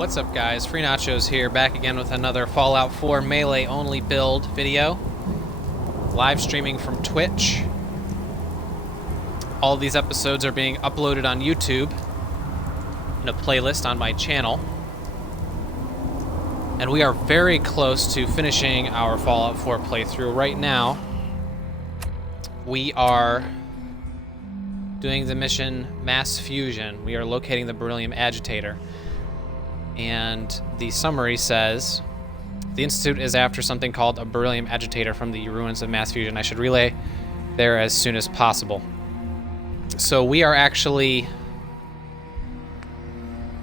What's up, guys? Free Nachos here, back again with another Fallout 4 Melee only build video. Live streaming from Twitch. All these episodes are being uploaded on YouTube in a playlist on my channel. And we are very close to finishing our Fallout 4 playthrough. Right now, we are doing the mission Mass Fusion. We are locating the beryllium agitator. And the summary says, the Institute is after something called a beryllium agitator from the ruins of Mass Fusion. I should relay there as soon as possible. So we are actually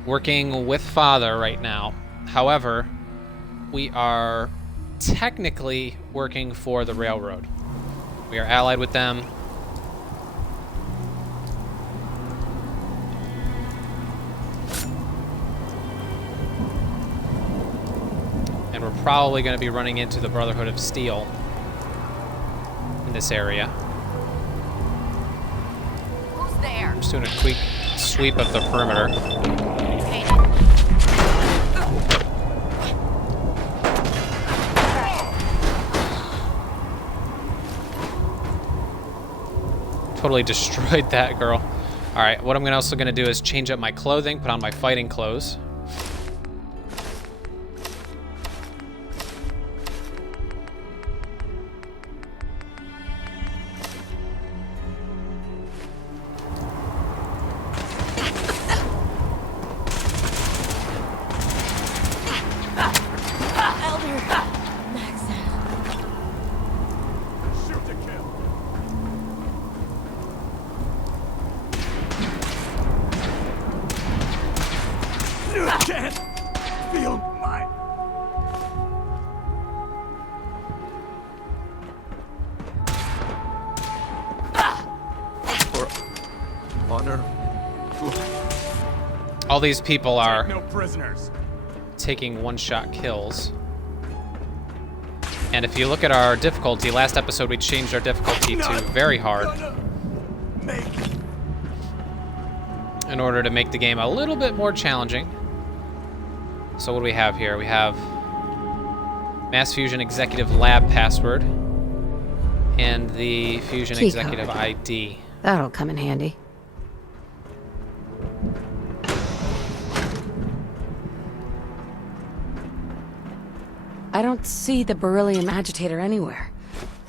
working with Father right now. However, we are technically working for the Railroad. We are allied with them. And we're probably going to be running into the Brotherhood of Steel in this area. Who's there? I'm just doing a quick sweep of the perimeter. Totally destroyed that girl. Alright, what I'm also going to do is change up my clothing, put on my fighting clothes. All these people are taking one-shot kills. And if you look at our difficulty, last episode we changed our difficulty to very hard in order to make the game a little bit more challenging. So what do we have here? We have Mass Fusion Executive Lab password and the Fusion Executive ID. That'll come in handy. I don't see the beryllium agitator anywhere.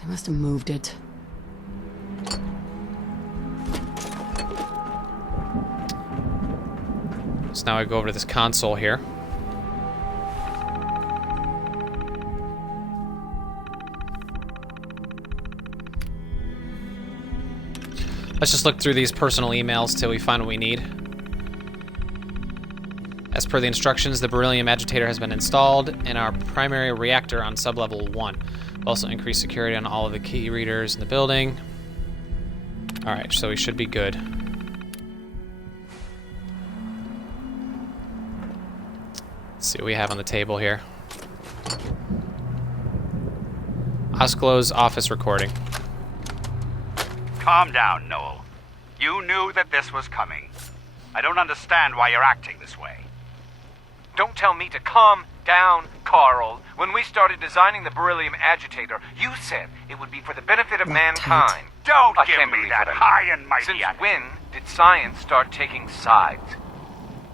They must have moved it. So now I go over to this console here. Let's just look through these personal emails till we find what we need. As per the instructions, the beryllium agitator has been installed in our primary reactor on sublevel 1. We'll also increase security on all of the key readers in the building. Alright, so we should be good. Let's see what we have on the table here. Osclo's office recording. Calm down, Noel. You knew that this was coming. I don't understand why you're acting this way. Don't tell me to calm down, Carl. When we started designing the beryllium agitator, you said it would be for the benefit of mankind. Don't I give can't me believe that what I high mean. and mighty Since attitude. when did science start taking sides?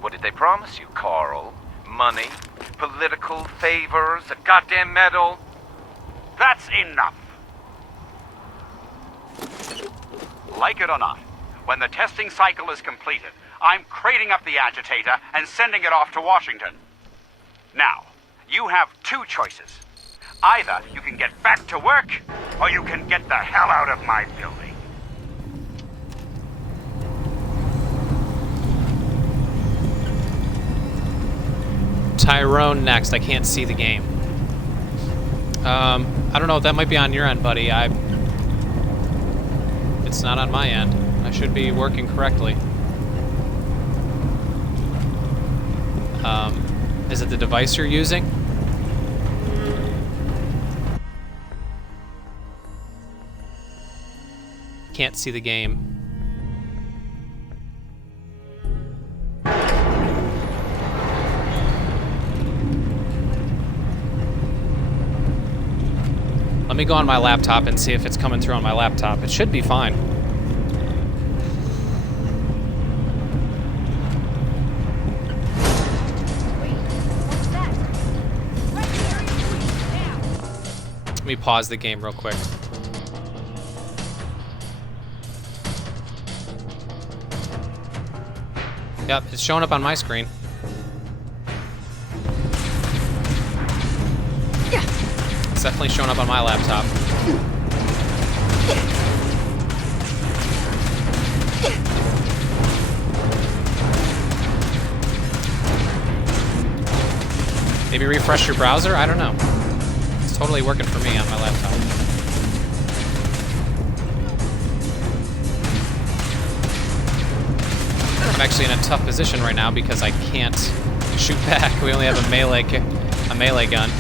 What did they promise you, Carl? Money? Political favors? A goddamn medal? That's enough. Like it or not, when the testing cycle is completed, I'm crating up the agitator and sending it off to Washington. Now, you have two choices. Either you can get back to work, or you can get the hell out of my building. Tyrone next. I can't see the game. I don't know. That might be on your end, buddy. It's not on my end. I should be working correctly. Is it the device you're using? Can't see the game. me go on my laptop and see if it's coming through on my laptop. It should be fine. Let me pause the game real quick. Yep, it's showing up on my screen. It's definitely showing up on my laptop. Maybe refresh your browser? I don't know. It's totally working for me on my laptop. I'm actually in a tough position right now because I can't shoot back. We only have a melee gun.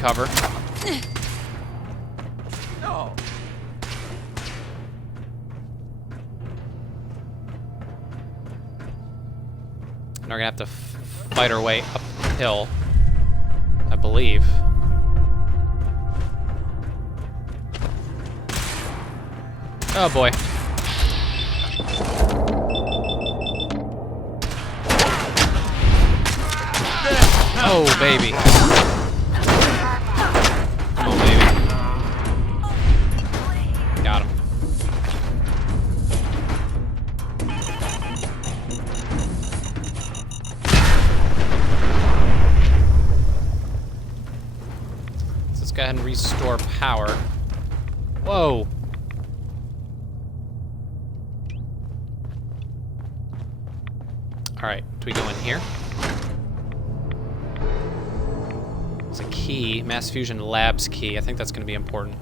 Cover. No. And we're gonna have to fight our way uphill, I believe. Oh boy. Oh baby. Got him. Let's go ahead and restore power. Whoa. Alright, do we go in here? It's a key, Mass Fusion Labs key. I think that's going to be important.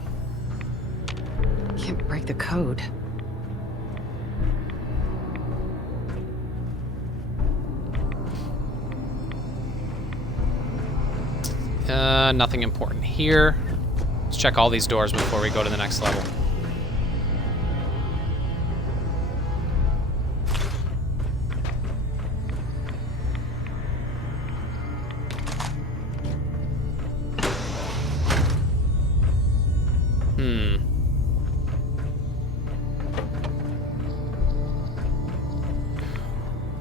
Can't break the code. Nothing important here. Let's check all these doors before we go to the next level.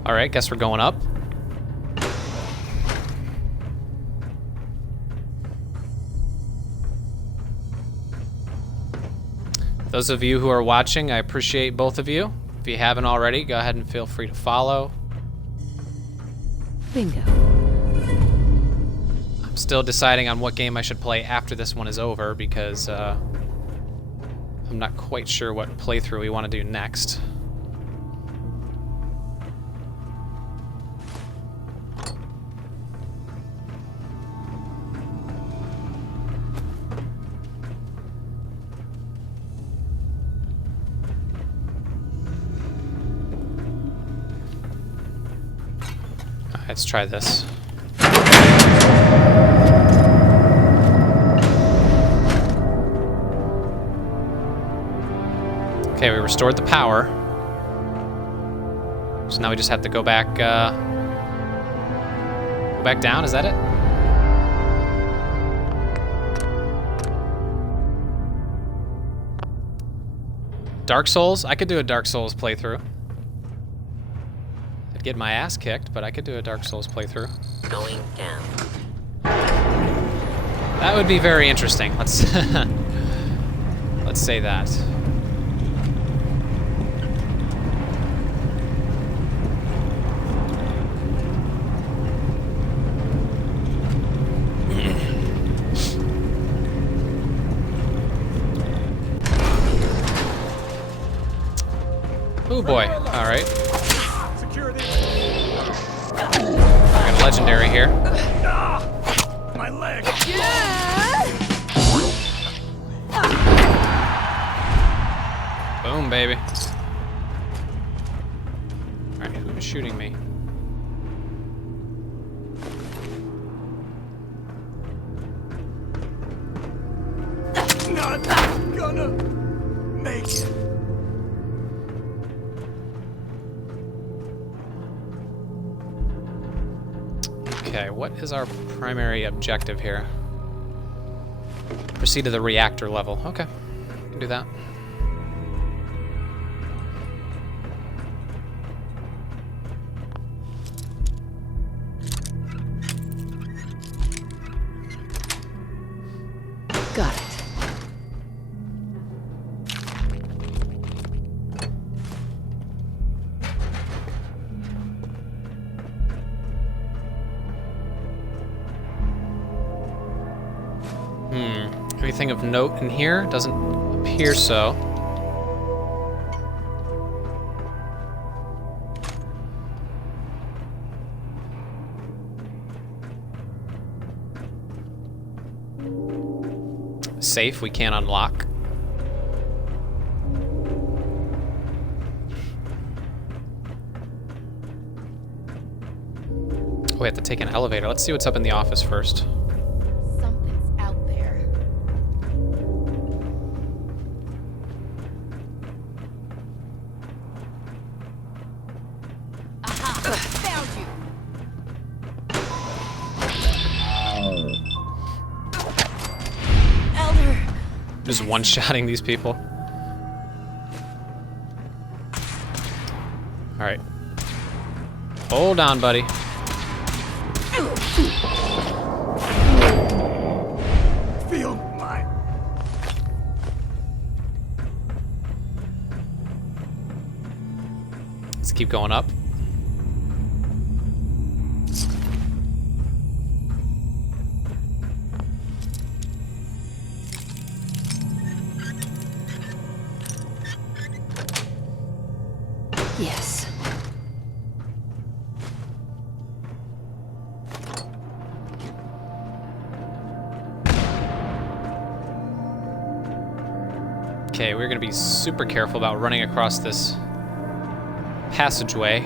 Alright, guess we're going up. Those of you who are watching, I appreciate both of you. If you haven't already, go ahead and feel free to follow. Bingo. I'm still deciding on what game I should play after this one is over because I'm not quite sure what playthrough we want to do next. Let's try this. Okay, we restored the power. So now we just have to go back down, is that it? Dark Souls? I could do a Dark Souls playthrough. Get my ass kicked, but I could do a Dark Souls playthrough. Going down. That would be very interesting. Let's let's say that. Oh boy. All right. Got a legendary here. My leg. Boom, baby. Alright, who's shooting me? Not gonna make it. Okay, what is our primary objective here? Proceed to the reactor level. Okay, we can do that. Got it. Anything of note in here? Doesn't appear so. Safe we can't unlock. Oh, we have to take an elevator. Let's see what's up in the office first. Something's out there. Aha! Found you! Elder! Just one-shotting these people. Alright. Hold on, buddy. Feel my Let's keep going up. Yes. Okay, we're gonna be super careful about running across this passageway.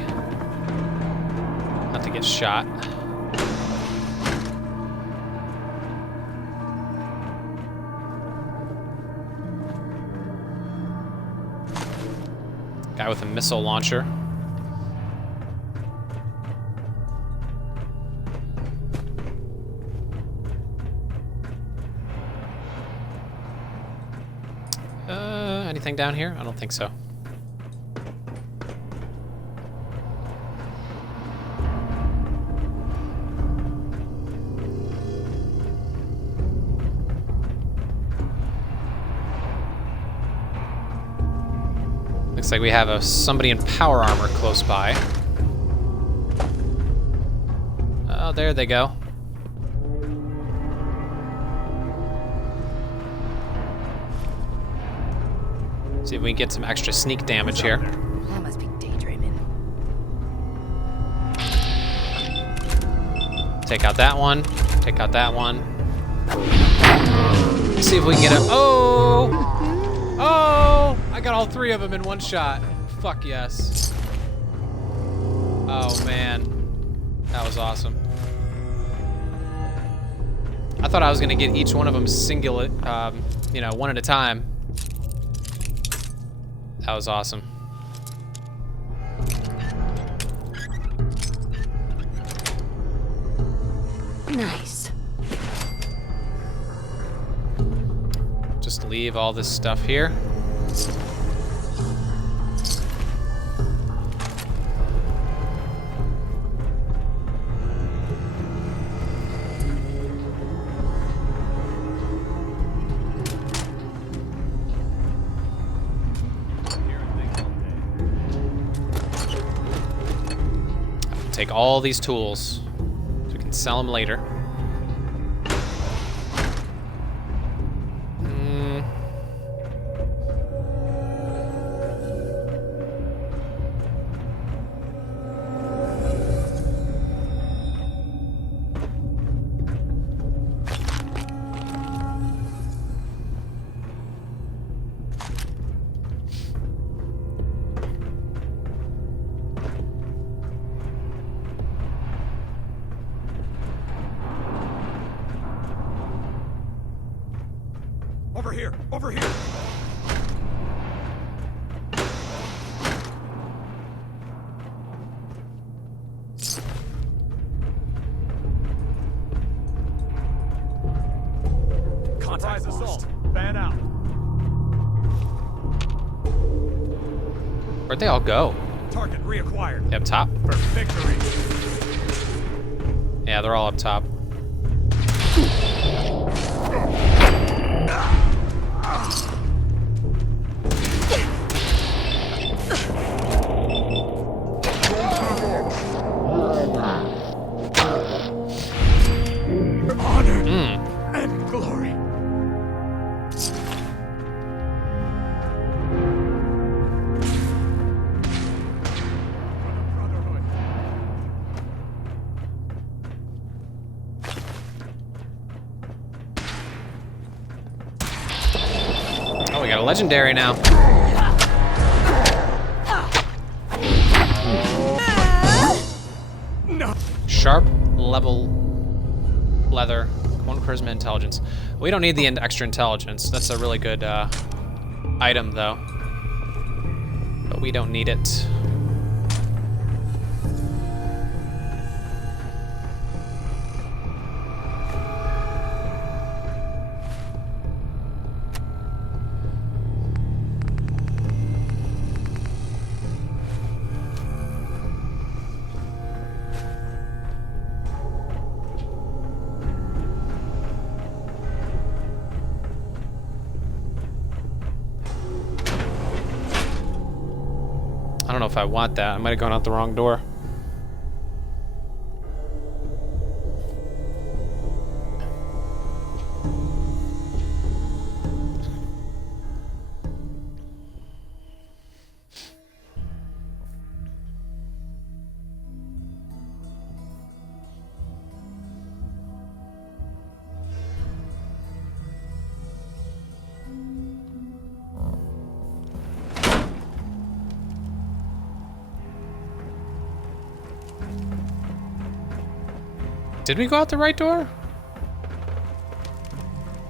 Not to get shot. Guy with a missile launcher. Anything down here? I don't think so. Looks like we have somebody in power armor close by. Oh, there they go. See if we can get some extra sneak damage here. I must be daydreaming. Take out that one. Take out that one. Let's see if we can get a... Oh! Oh! I got all three of them in one shot. Fuck yes. Oh, man. That was awesome. I thought I was going to get each one of them singular, you know, one at a time. That was awesome. Nice. Just leave all this stuff here. Take all these tools so we can sell them later. here! Over here! Contact assault. Fan out. Where'd they all go? Target reacquired. Up top? For victory. Yeah, they're all up top. Honor and glory. Brotherhood. Oh, we got a legendary now. No. Sharp, level, leather, 1 charisma, intelligence. We don't need the extra intelligence. That's a really good item, though. But we don't need it. I don't know if I want that. I might have gone out the wrong door. Did we go out the right door?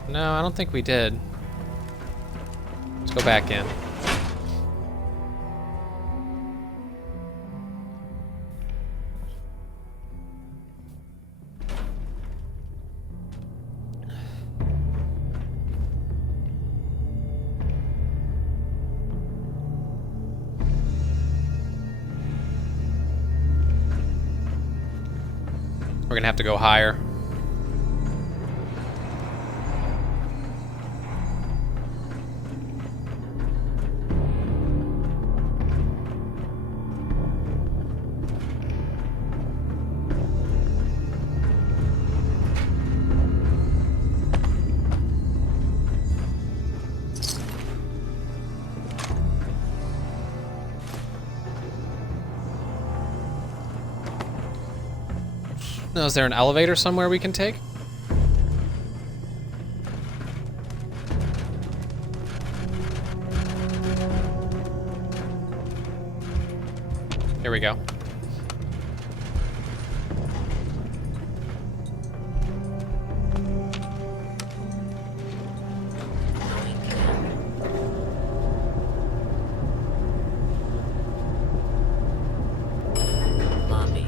No, I don't think we did. Let's go back in. We're gonna have to go higher. Now, is there an elevator somewhere we can take? Here we go. Lobby.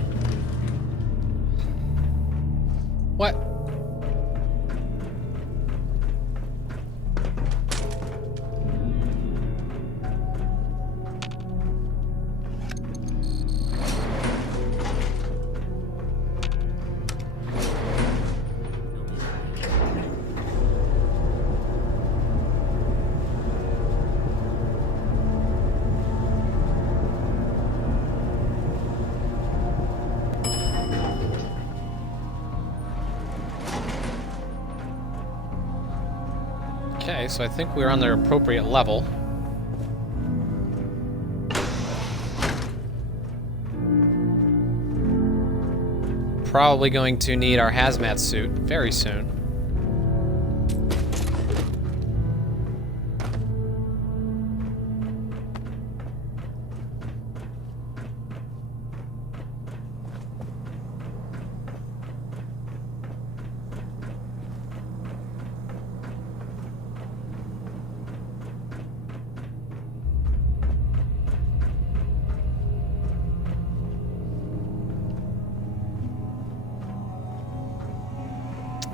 What? Okay, so I think we're on the appropriate level. Probably going to need our hazmat suit very soon.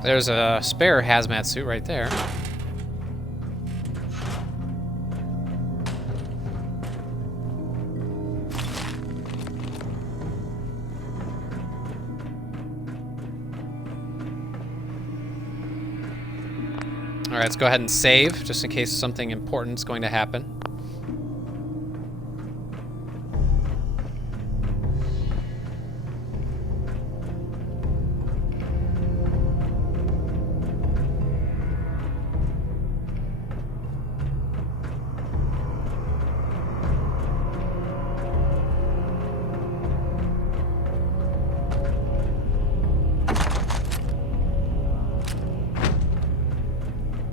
There's a spare hazmat suit right there. All right, let's go ahead and save, just in case something important is going to happen.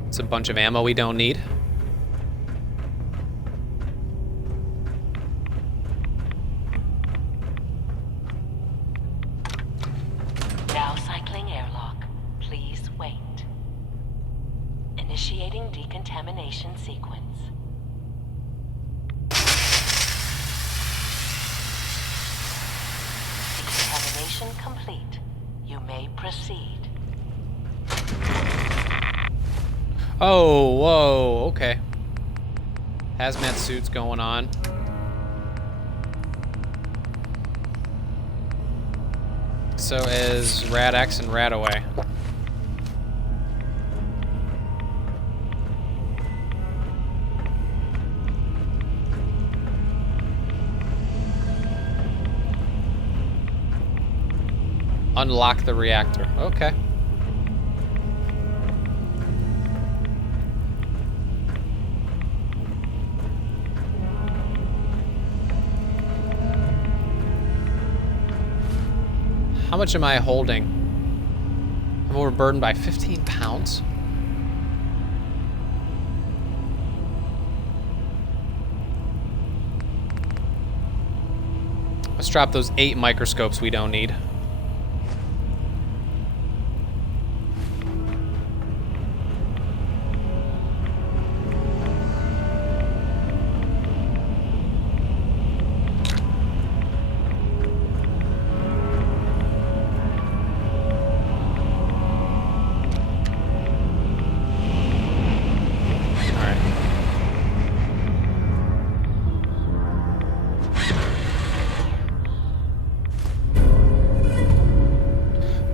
It's a bunch of ammo we don't need. Now cycling airlock. Please wait. Initiating decontamination sequence. Decontamination complete. You may proceed. Oh, whoa, okay. Hazmat suits going on. So is Rad-X and Radaway. Unlock the reactor. Okay. How much am I holding? I'm overburdened by 15 pounds. Let's drop those 8 microscopes we don't need.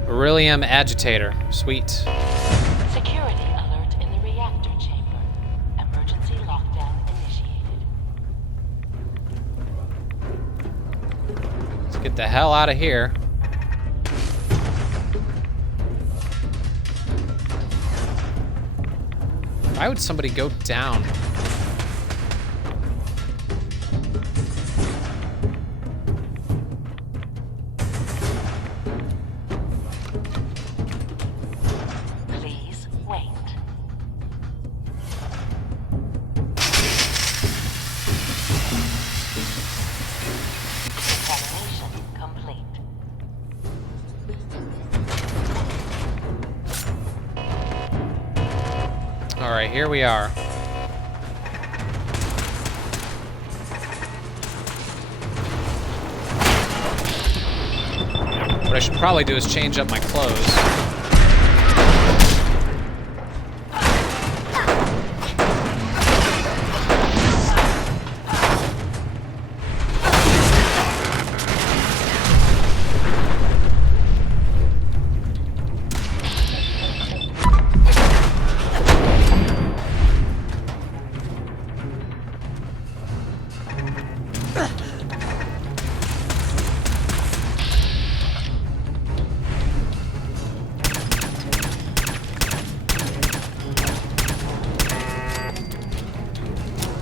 Beryllium agitator. Sweet. Security alert in the reactor chamber. Emergency lockdown initiated. Let's get the hell out of here. Why would somebody go down? Please wait. Examination complete. All right, here we are. What I should probably do is change up my clothes.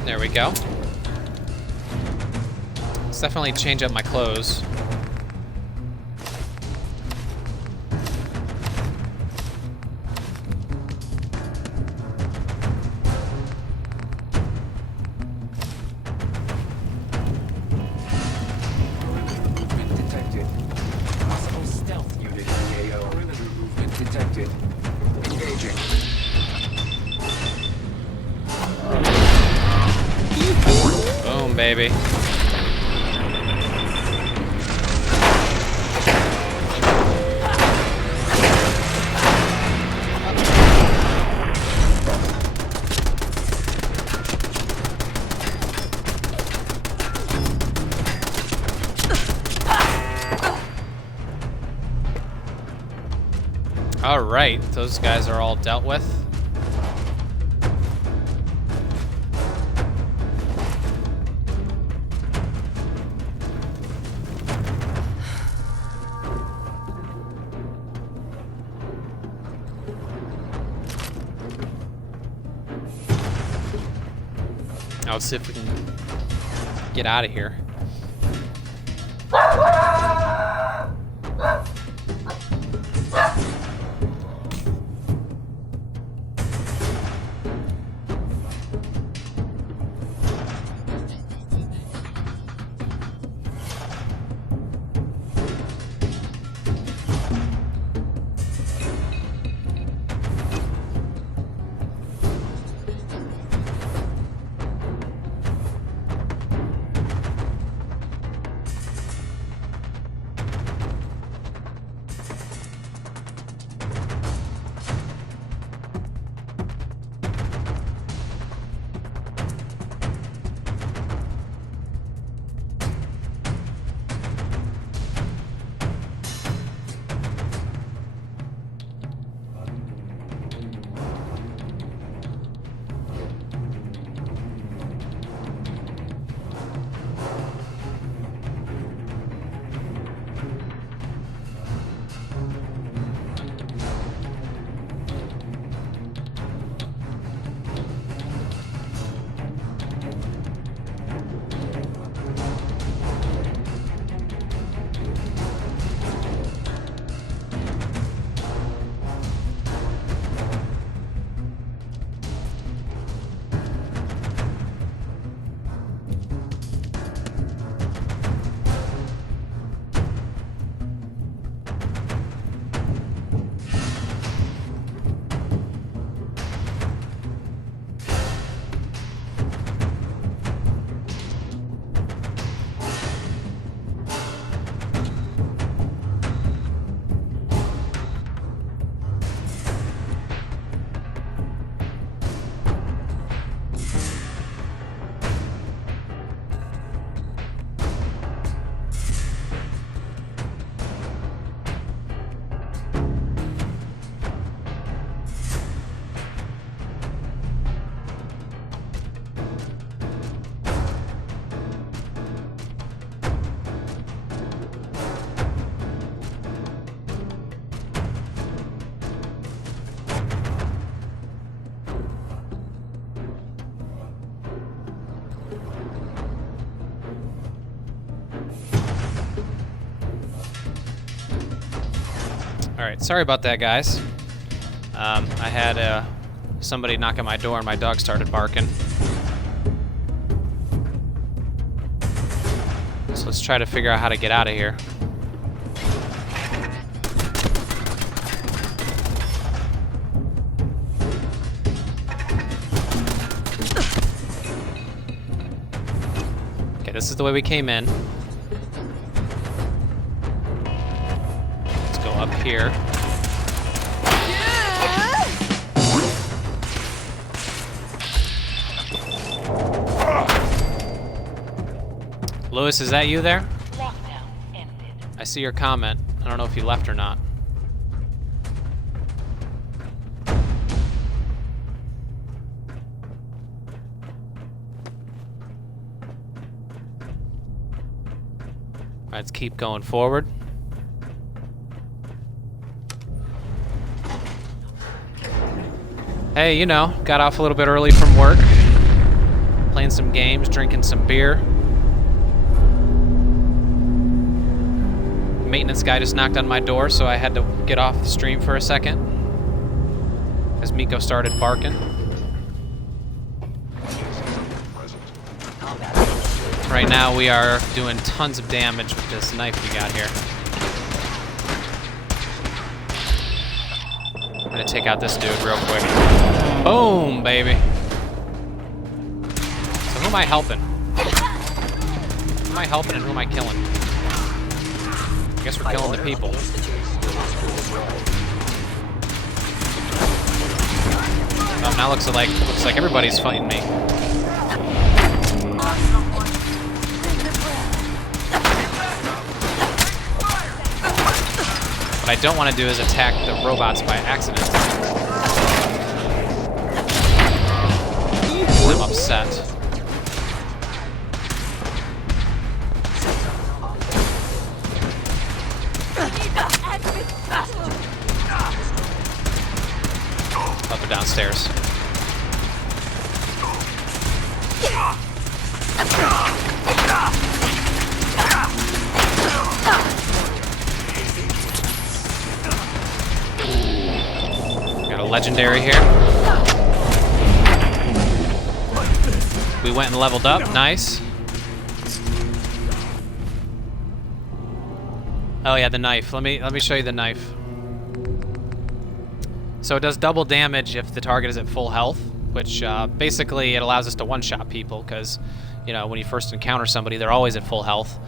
There we go. Let's definitely change up my clothes. Movement detected. Possible stealth unit EAO. Perimeter movement detected. Engaging. Boom, baby. All right, those guys are all dealt with. Now let's see if we can get out of here. Alright, sorry about that, guys. I had somebody knock at my door and my dog started barking. So let's try to figure out how to get out of here. Okay, this is the way we came in. Let's go up here. Lewis, is that you there? Lockdown ended. I see your comment. I don't know if you left or not. Let's keep going forward. Hey, you know, got off a little bit early from work. Playing some games, drinking some beer. Maintenance guy just knocked on my door, so I had to get off the stream for a second as Miko started barking. Right now we are doing tons of damage with this knife we got here. I'm gonna take out this dude real quick. Boom, baby. So who am I helping? Who am I helping and who am I killing? I guess we're killing the people. Oh, now looks like everybody's fighting me. What I don't want to do is attack the robots by accident. I'm upset. Oh, they're downstairs. Got a legendary here. We went and leveled up. Nice. Oh yeah, the knife. Let me show you the knife. So it does double damage if the target is at full health, which basically it allows us to one-shot people because, you know, when you first encounter somebody, they're always at full health.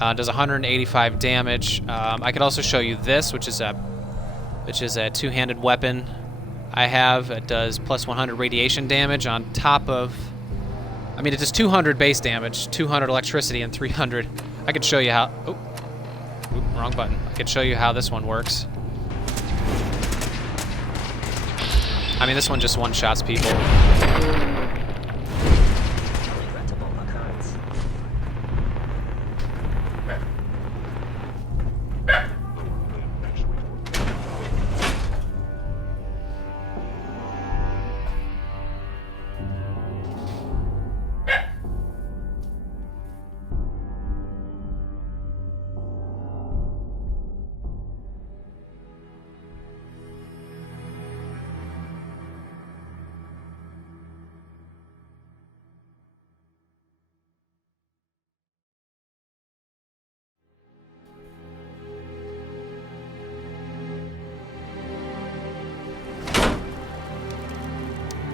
It does 185 damage. I could also show you this, which is a two-handed weapon I have. It does plus 100 radiation damage on top of... I mean, it does 200 base damage, 200 electricity, and 300... I could show you how... Oh, wrong button. I could show you how this one works. I mean, this one just one-shots people.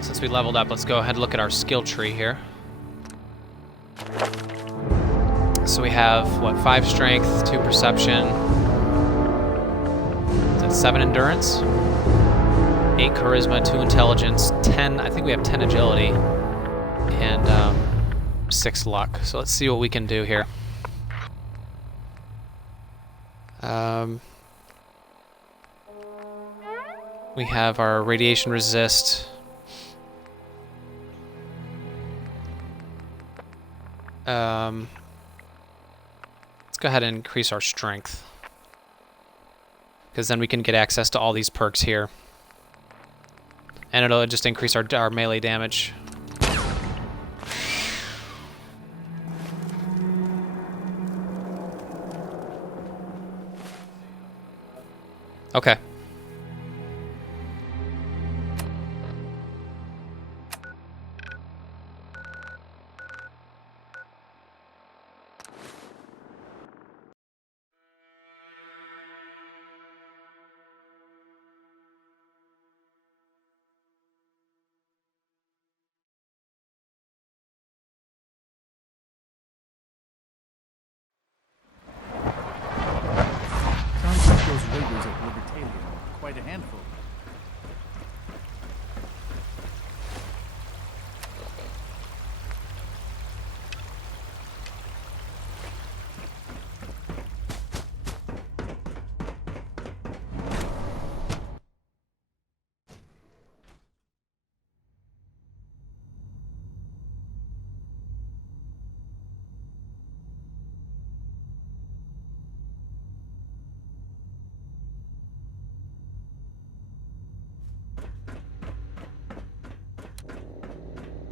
Since we leveled up, let's go ahead and look at our skill tree here. So we have, what, 5 strength, 2 perception, is that 7 endurance, 8 charisma, 2 intelligence, 10, I think we have 10 agility, and 6 luck. So let's see what we can do here. We have our radiation resist. Let's go ahead and increase our strength, because then we can get access to all these perks here, and it'll just increase our melee damage. Okay. Sounds like those raiders at Libertalia are quite a handful.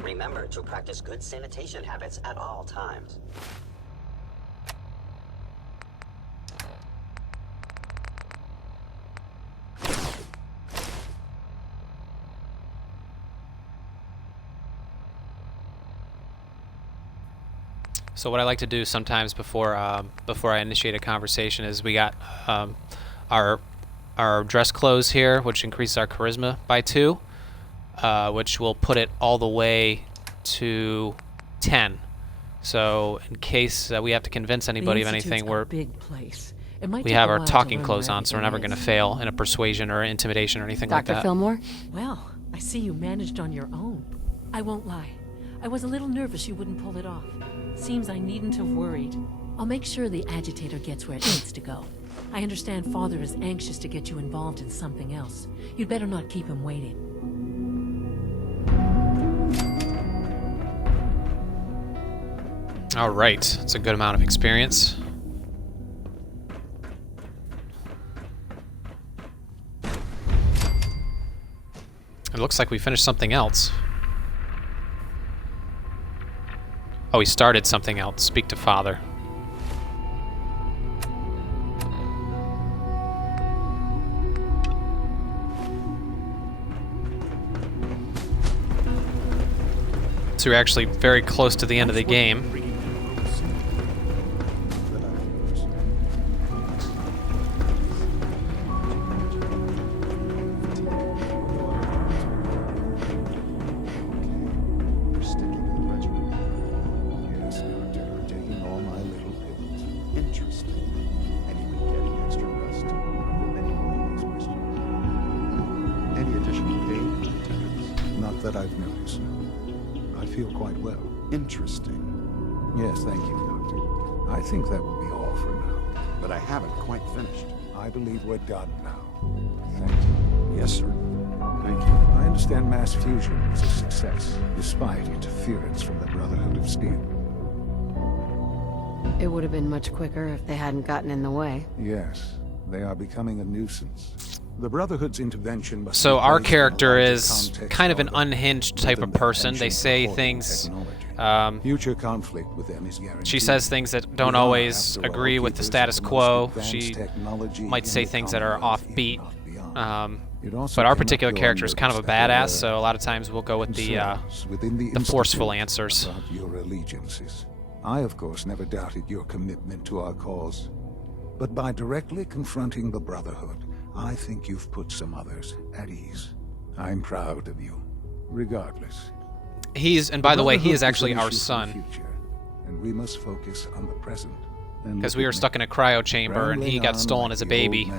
Remember to practice good sanitation habits at all times. So what I like to do sometimes before I initiate a conversation is we got our dress clothes here, which increases our charisma by 2. Which will put it all the way to 10. So in case we have to convince anybody of anything, we have our talking clothes on, so we're never going to fail in a persuasion or intimidation or anything like that. Dr. Fillmore? Well, I see you managed on your own. I won't lie. I was a little nervous you wouldn't pull it off. Seems I needn't have worried. I'll make sure the agitator gets where it needs to go. I understand Father is anxious to get you involved in something else. You'd better not keep him waiting. All right, that's a good amount of experience. It looks like we finished something else. Oh, we started something else. Speak to Father. So we're actually very close to the end of the game. That I've noticed. I feel quite well. Interesting. Yes, thank you, Doctor. I think that will be all for now. But I haven't quite finished. I believe we're done now. Thank you. Yes, sir. Thank you. I understand mass fusion was a success, despite interference from the Brotherhood of Steel. It would have been much quicker if they hadn't gotten in the way. Yes, they are becoming a nuisance. The Brotherhood's intervention must So be our placed in a character larger is context kind of an other unhinged type than of the person. They penchant say for things, technology. Future conflict with them is guaranteed. she says things that don't We are, always after all, agree with the keepers status of the quo. most advanced She technology might in say the things that are Commonwealth, if offbeat. not beyond. It also But our cannot particular go character is kind of a unnoticed that there badass, are so a lot of times we'll go with the concerns within the forceful Institute answers. about your allegiances. I, of course, never doubted your commitment to our cause. But by directly confronting the Brotherhood, I think you've put some others at ease. I'm proud of you, regardless. And by the way, he is Brotherhood actually an our issue for the son. future, and we must focus on the present. Because we were stuck in a cryo chamber and he got stolen as a baby.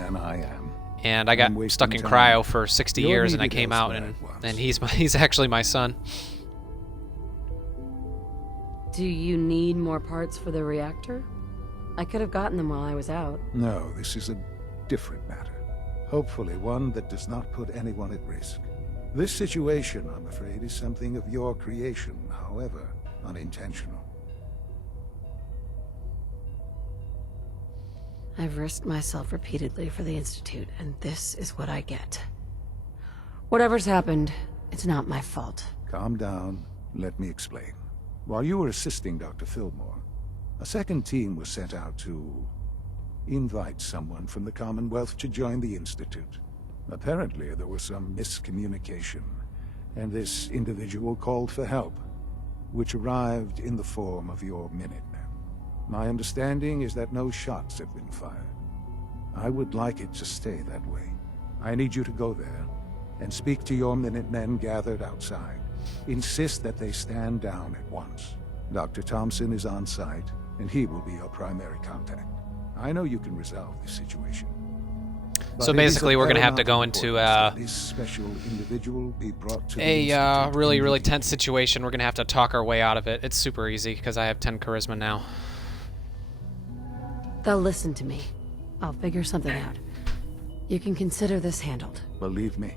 And I got stuck in cryo for 60 years and I came out and he's actually my son. Do you need more parts for the reactor? I could have gotten them while I was out. No, this is a different matter. Hopefully one that does not put anyone at risk. This situation, I'm afraid, is something of your creation, however unintentional. I've risked myself repeatedly for the Institute, and this is what I get. Whatever's happened, it's not my fault. Calm down. Let me explain. While you were assisting Dr. Fillmore, a second team was sent out to invite someone from the Commonwealth to join the Institute. Apparently, there was some miscommunication, and this individual called for help, which arrived in the form of your Minutemen. My understanding is that no shots have been fired. I would like it to stay that way. I need you to go there and speak to your Minutemen gathered outside. Insist that they stand down at once. Dr. Thompson is on site, and he will be your primary contact. I know you can resolve this situation. So basically, we're going to have to go into this special individual be brought to a really, really tense situation. We're going to have to talk our way out of it. It's super easy because I have 10 charisma now. They'll listen to me. I'll figure something out. You can consider this handled. Believe me,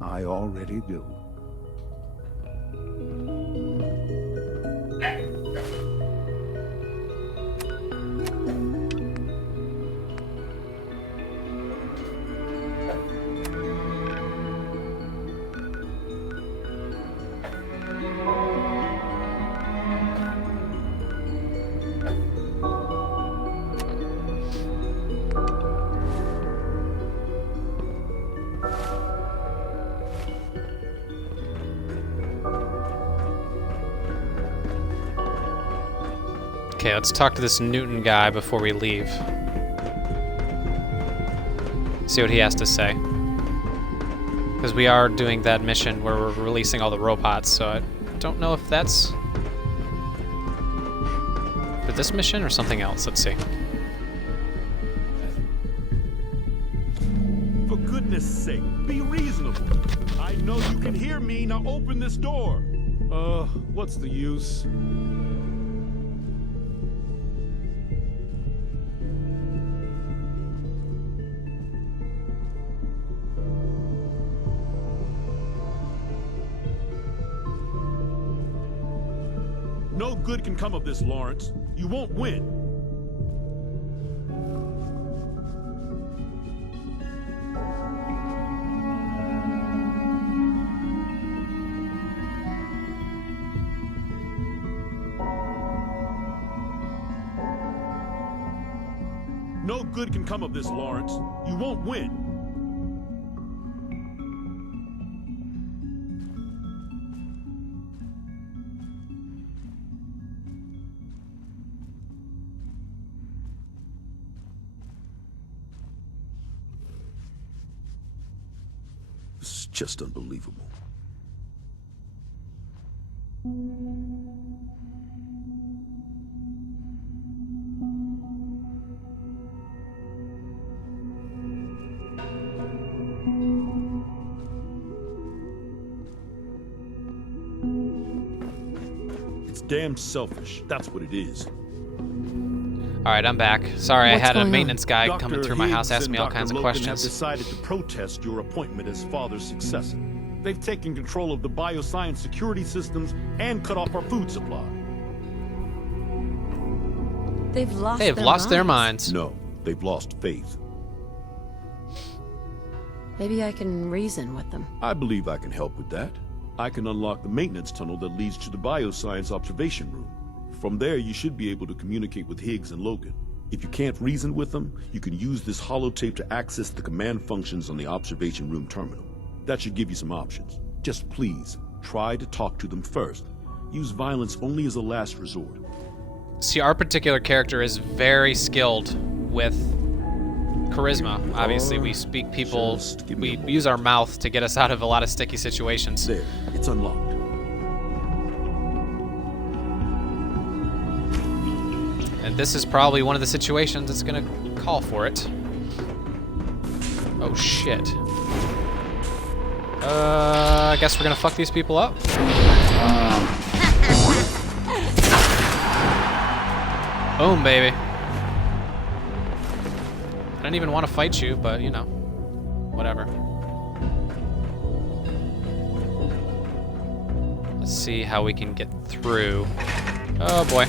I already do. Okay, let's talk to this Newton guy before we leave. See what he has to say. Because we are doing that mission where we're releasing all the robots, so I don't know if that's for this mission or something else. Let's see. For goodness sake, be reasonable. I know you can hear me. Now open this door. What's the use? good can come of this, Lawrence. You won't win. No good can come of this, Lawrence. You won't win. This is just unbelievable. It's damn selfish. That's what it is. All right, I'm back. Sorry, I had a going on? maintenance guy coming through my house Higgs asking me and all kinds of Dr. Loken questions. have decided to protest your appointment as father's successor. They've taken control of the bioscience security systems and cut off our food supply. They've lost They've lost their minds. No, they've lost faith. Maybe I can reason with them. I believe I can help with that. I can unlock the maintenance tunnel that leads to the bioscience observation room. From there, you should be able to communicate with Higgs and Logan. If you can't reason with them, you can use this holotape to access the command functions on the observation room terminal. That should give you some options. Just please, try to talk to them first. Use violence only as a last resort. See, our particular character is very skilled with charisma. Obviously, we speak people, we use our mouth to get us out of a lot of sticky situations. There, it's unlocked. And this is probably one of the situations that's gonna call for it. Oh shit. I guess we're gonna fuck these people up. Boom, baby. I don't even want to fight you, but you know, whatever. Let's see how we can get through. Oh boy.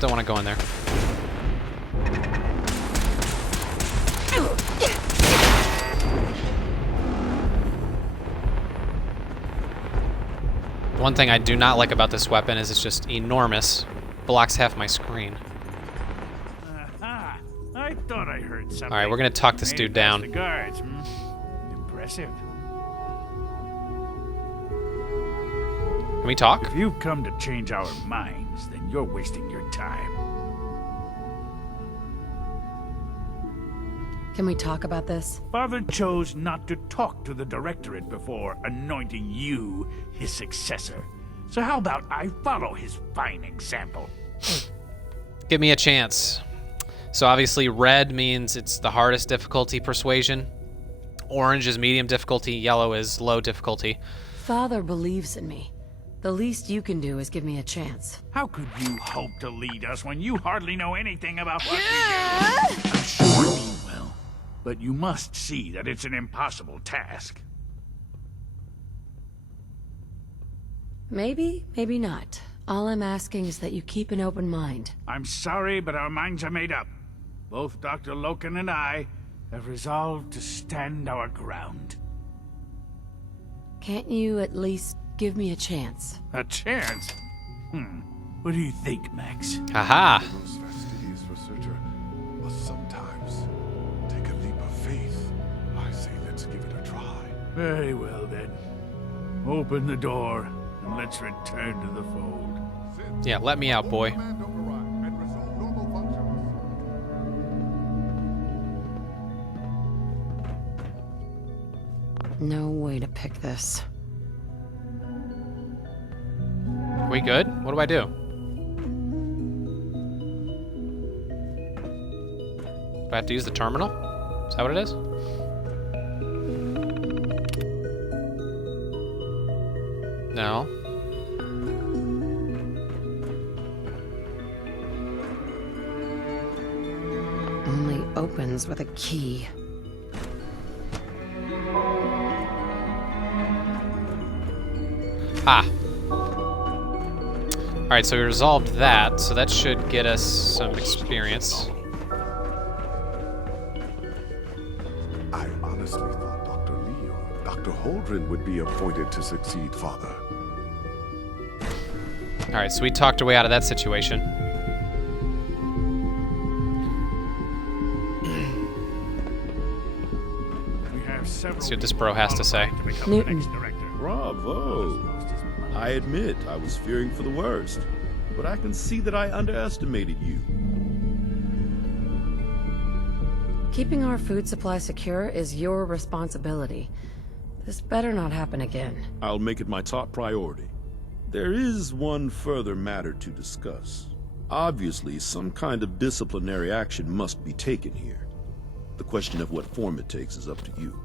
Don't want to go in there. One thing I do not like about this weapon is it's just enormous. Blocks half my screen. Aha! I thought I heard something. All right, we're gonna talk this Made dude it past down. The guards. Impressive. Can we talk? If you've come to change our minds, then you're wasting your time. Can we talk about this? Father chose not to talk to the Directorate before anointing you his successor. So how about I follow his fine example? Give me a chance. So obviously red means it's the hardest difficulty persuasion. Orange is medium difficulty, yellow is low difficulty. Father believes in me. The least you can do is give me a chance. How could you hope to lead us when you hardly know anything about what we do? I'm sure you mean well, but you must see that it's an impossible task. Maybe, maybe not. All I'm asking is that you keep an open mind. I'm sorry, but our minds are made up. Both Dr. Loken and I have resolved to stand our ground. Can't you at least give me a chance? A chance? What do you think, Max? Haha. Most fastidious researcher must sometimes take a leap of faith. I say let's give it a try. Very well, then. Open the door, and let's return to the fold. Yeah, let me out, boy. No way to pick this. Are we good? What do I do? Do I have to use the terminal? Is that what it is? No. opens with a key. Ah. Alright, so we resolved that, so that should get us some experience. I honestly thought Dr. Lee or Dr. Holdren would be appointed to succeed Father. Alright, so we talked our way out of that situation. Let's see what this bro has to say. Newton. Bravo! I admit I was fearing for the worst, but I can see that I underestimated you. Keeping our food supply secure is your responsibility. This better not happen again. I'll make it my top priority. There is one further matter to discuss. Obviously, some kind of disciplinary action must be taken here. The question of what form it takes is up to you.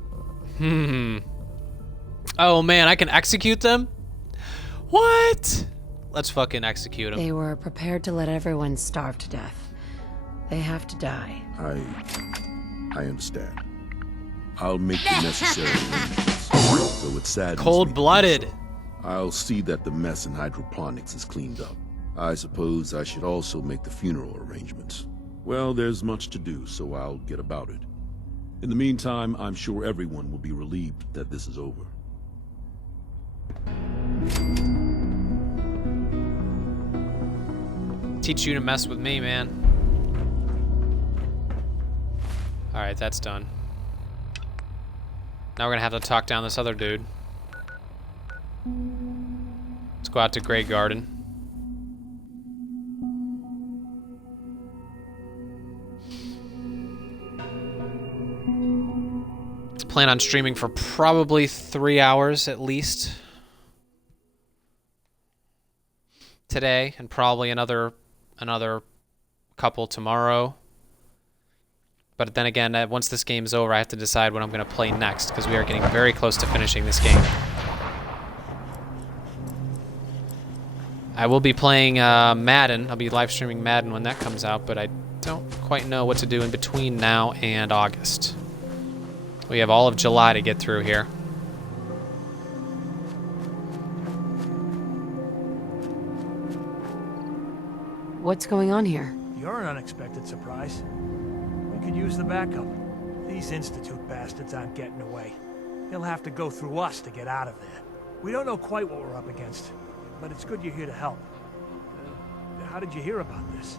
Oh man, I can execute them? What? Let's fucking execute them. They were prepared to let everyone starve to death. They have to die. I understand. I'll make the necessary arrangements, though it saddens me. Cold-blooded. I'll see that the mess in hydroponics is cleaned up. I suppose I should also make the funeral arrangements. Well, there's much to do, so I'll get about it. In the meantime, I'm sure everyone will be relieved that this is over. Teach you to mess with me, man. Alright, that's done. Now we're gonna have to talk down this other dude. Let's go out to Grey Garden. Plan on streaming for probably 3 hours at least today, and probably another couple tomorrow. But then again, once this game's over, I have to decide what I'm going to play next, because we are getting very close to finishing this game. I will be playing Madden. I'll be live streaming Madden when that comes out, but I don't quite know what to do in between now and August. We have all of July to get through here. What's going on here? You're an unexpected surprise. We could use the backup. These Institute bastards aren't getting away. They'll have to go through us to get out of there. We don't know quite what we're up against, but it's good you're here to help. How did you hear about this?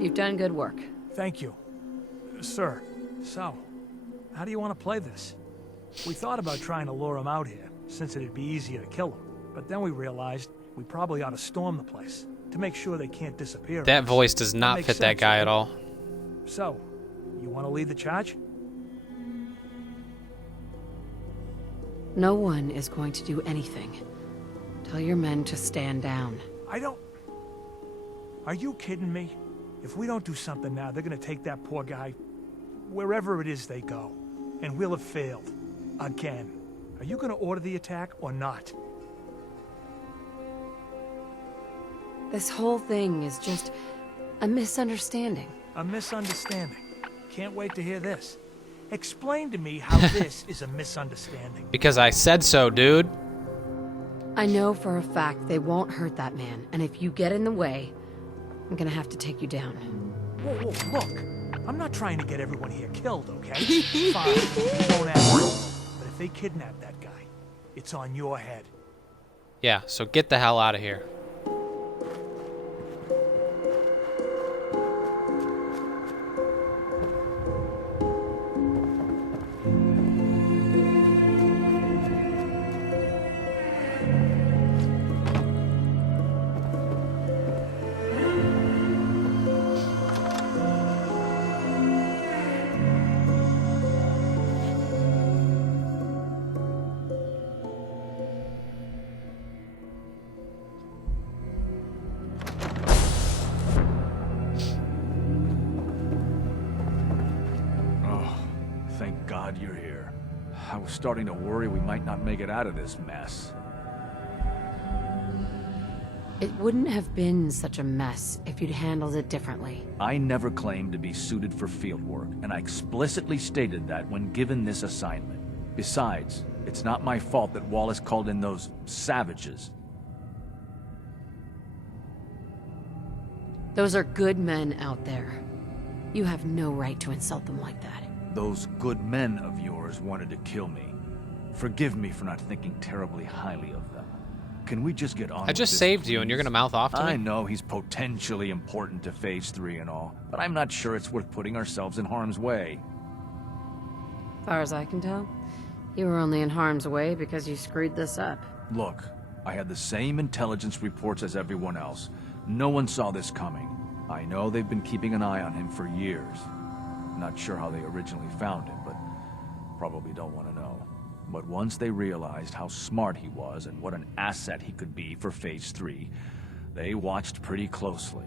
You've done good work. Thank you. Sir, so, how do you want to play this? We thought about trying to lure him out here, since it'd be easier to kill him. But then we realized we probably ought to storm the place, to make sure they can't disappear. That voice does not fit that guy at all. So, you want to lead the charge? No one is going to do anything. Tell your men to stand down. I don't... Are you kidding me? If we don't do something now, they're gonna take that poor guy wherever it is they go. And we'll have failed. Again. Are you gonna order the attack or not? This whole thing is just a misunderstanding. A misunderstanding. Can't wait to hear this. Explain to me how this is a misunderstanding. Because I said so, dude. I know for a fact they won't hurt that man, and if you get in the way, I'm gonna have to take you down. Whoa, whoa, look. I'm not trying to get everyone here killed, okay? Fine, you won't ask. But if they kidnap that guy, it's on your head. Yeah, so get the hell out of here. You're here. I was starting to worry we might not make it out of this mess. It wouldn't have been such a mess if you'd handled it differently. I never claimed to be suited for field work, and I explicitly stated that when given this assignment. Besides, it's not my fault that Wallace called in those savages. Those are good men out there. You have no right to insult them like that. Those good men of yours wanted to kill me. Forgive me for not thinking terribly highly of them. Can we just get on I just saved you and you're gonna mouth off to me? I know he's potentially important to Phase 3 and all, but I'm not sure it's worth putting ourselves in harm's way. Far as I can tell, you were only in harm's way because you screwed this up. Look, I had the same intelligence reports as everyone else. No one saw this coming. I know they've been keeping an eye on him for years. Not sure how they originally found him, but probably don't want to know. But once they realized how smart he was and what an asset he could be for Phase 3, they watched pretty closely.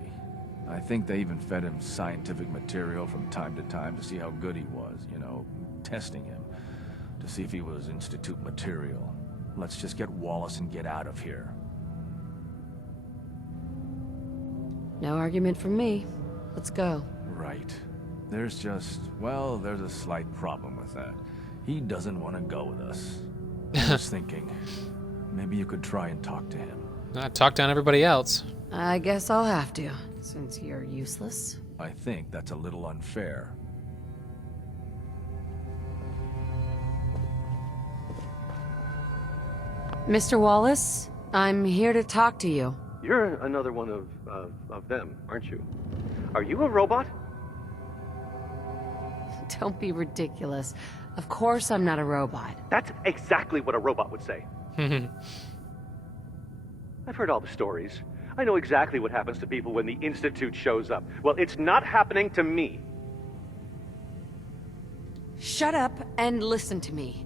I think they even fed him scientific material from time to time to see how good he was, you know, testing him, to see if he was Institute material. Let's just get Wallace and get out of here. No argument from me. Let's go. Right. There's just, well, there's a slight problem with that. He doesn't want to go with us. I was thinking, maybe you could try and talk to him. Talk down everybody else. I guess I'll have to, since you're useless. I think that's a little unfair. Mr. Wallace, I'm here to talk to you. You're another one of them, aren't you? Are you a robot? Don't be ridiculous. Of course I'm not a robot. That's exactly what a robot would say. I've heard all the stories. I know exactly what happens to people when the Institute shows up. Well, it's not happening to me. Shut up and listen to me.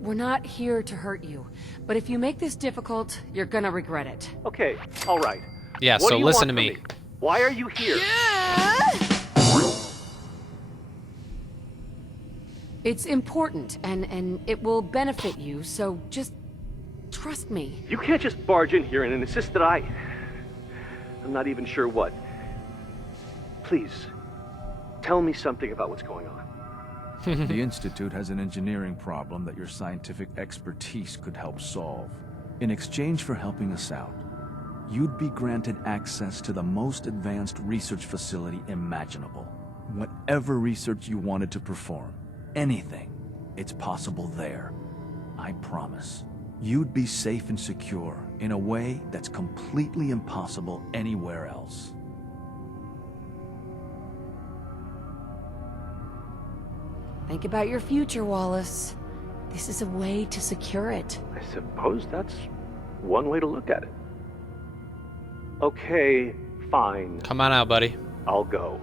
We're not here to hurt you, but if you make this difficult, you're gonna regret it. Okay, all right. Yeah, What so do you listen want to from me. Why are you here? It's important, and it will benefit you, so just trust me. You can't just barge in here and insist that I'm not even sure what. Please, tell me something about what's going on. The Institute has an engineering problem that your scientific expertise could help solve. In exchange for helping us out, you'd be granted access to the most advanced research facility imaginable. Whatever research you wanted to perform, anything, it's possible there. I promise. You'd be safe and secure in a way that's completely impossible anywhere else. Think about your future, Wallace. This is a way to secure it. I suppose that's one way to look at it. Okay, fine. Come on out, buddy. I'll go.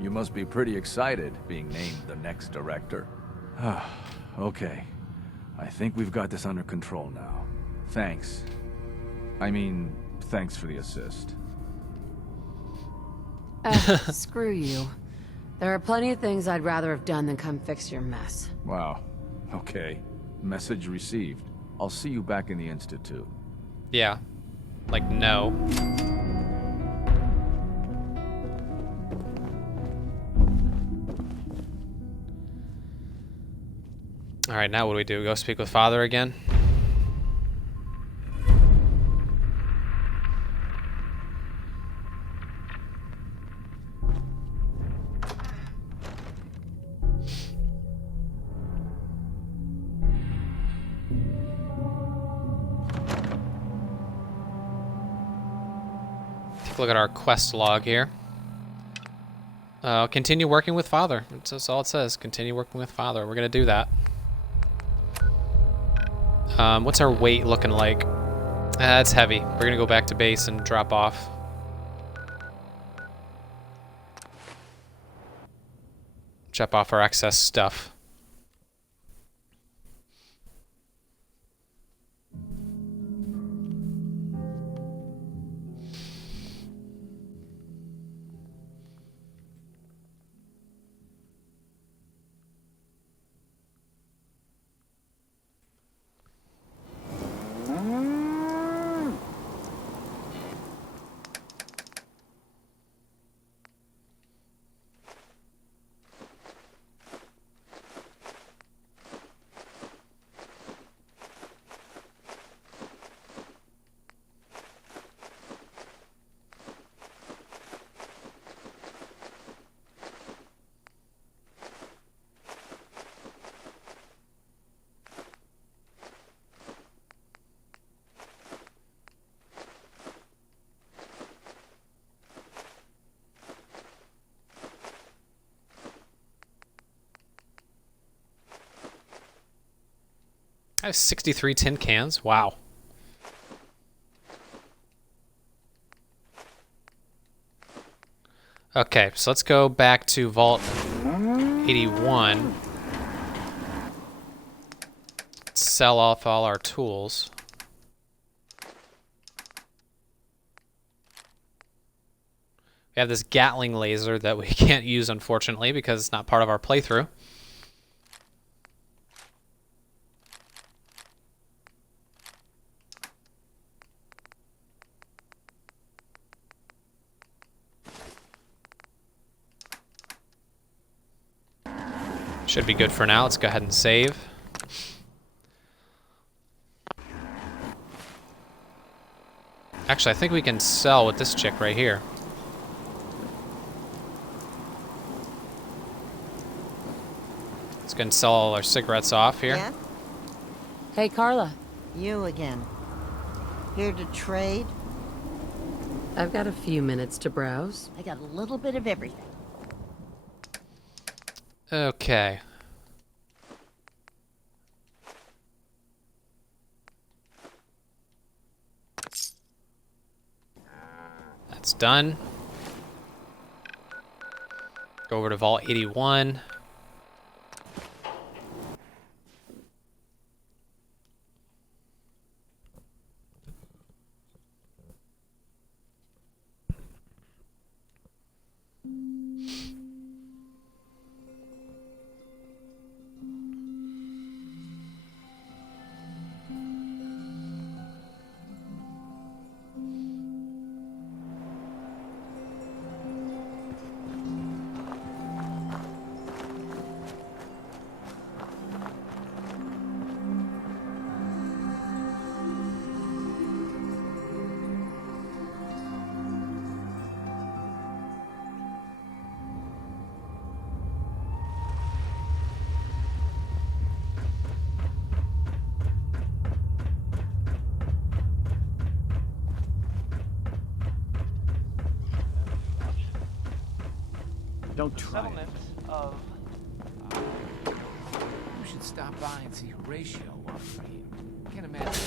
You must be pretty excited being named the next director. Okay. I think we've got this under control now. Thanks. I mean, thanks for the assist. Screw you. There are plenty of things I'd rather have done than come fix your mess. Wow. Okay. Message received. I'll see you back in the Institute. Yeah. Like, no. Alright, now what do we do? Go speak with Father again? Take a look at our quest log here. Continue working with Father. That's all it says. Continue working with Father. We're gonna do that. What's our weight looking like? It's heavy. We're gonna go back to base and drop off. Drop off our excess stuff. I have 63 tin cans. Wow. Okay, so let's go back to Vault 81. Sell off all our tools. We have this Gatling laser that we can't use, unfortunately, because it's not part of our playthrough. Should be good for now. Let's go ahead and save. Actually, I think we can sell with this chick right here. Let's go and sell all our cigarettes off here. Yeah? Hey, Carla. You again. Here to trade? I've got a few minutes to browse. I got a little bit of everything. Okay. That's done. Go over to Vault 81. Don't try it. Settlement of... You should stop by and see Horatio while you're here. Can't imagine.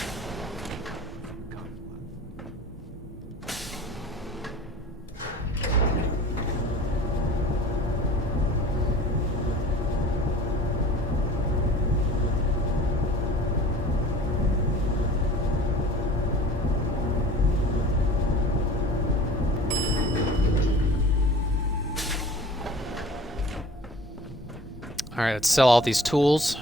Alright, let's sell all these tools.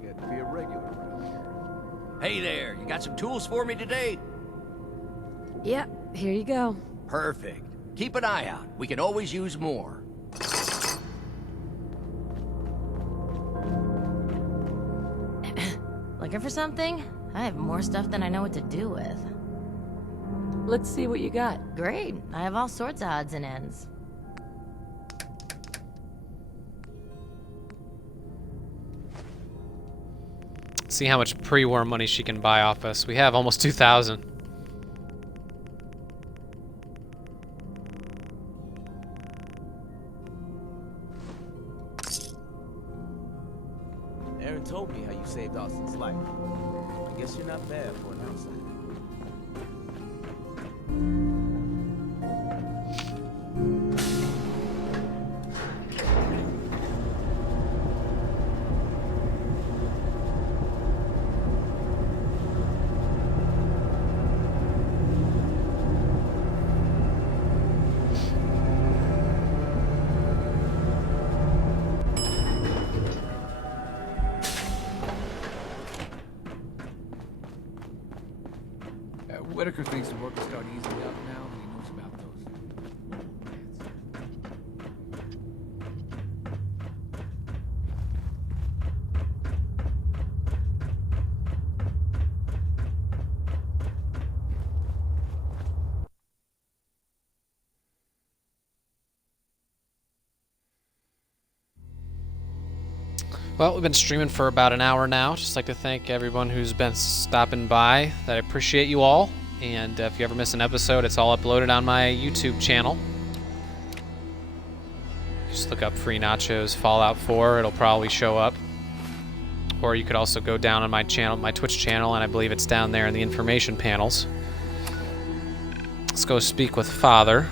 You got to be a regular around here. Hey there, you got some tools for me today? Yep, here you go. Perfect. Keep an eye out. We can always use more. Looking for something? I have more stuff than I know what to do with. Let's see what you got. Great. I have all sorts of odds and ends. See how much pre-war money she can buy off us. We have almost 2,000. Aaron told me how you saved Austin's life. I guess you're not bad for an outsider. Whitaker thinks the work will start easing up now that he knows about those. Well, we've been streaming for about an hour now. Just like to thank everyone who's been stopping by. That I appreciate you all. And if you ever miss an episode, it's all uploaded on my YouTube channel. Just look up Free Nachos Fallout 4. It'll probably show up. Or you could also go down on my channel, my Twitch channel, and I believe it's down there in the information panels. Let's go speak with Father.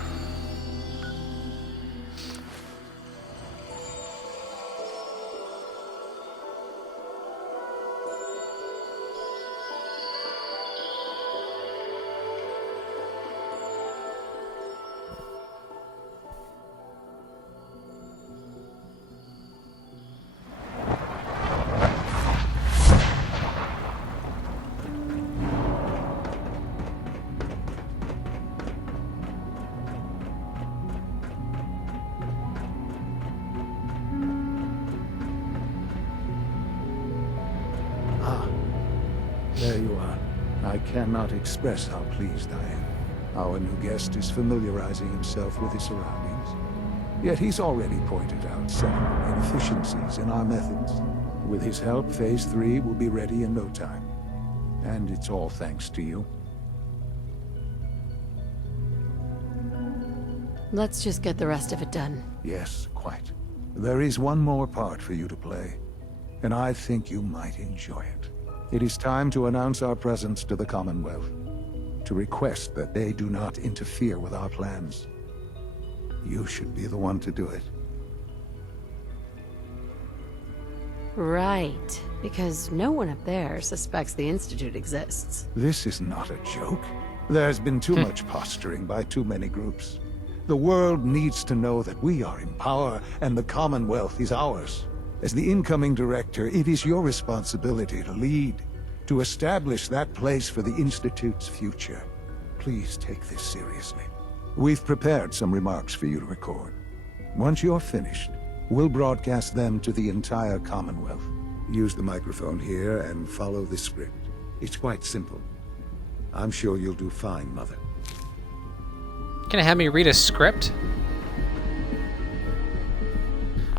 There you are. I cannot express how pleased I am. Our new guest is familiarizing himself with his surroundings. Yet he's already pointed out several inefficiencies in our methods. With his help, Phase 3 will be ready in no time. And it's all thanks to you. Let's just get the rest of it done. Yes, quite. There is one more part for you to play, and I think you might enjoy it. It is time to announce our presence to the Commonwealth, to request that they do not interfere with our plans. You should be the one to do it. Right, because no one up there suspects the Institute exists. This is not a joke. There's been too much posturing by too many groups. The world needs to know that we are in power and the Commonwealth is ours. As the incoming director, it is your responsibility to lead, to establish that place for the Institute's future. Please take this seriously. We've prepared some remarks for you to record. Once you're finished, we'll broadcast them to the entire Commonwealth. Use the microphone here and follow the script. It's quite simple. I'm sure you'll do fine, Mother. Can I have me read a script?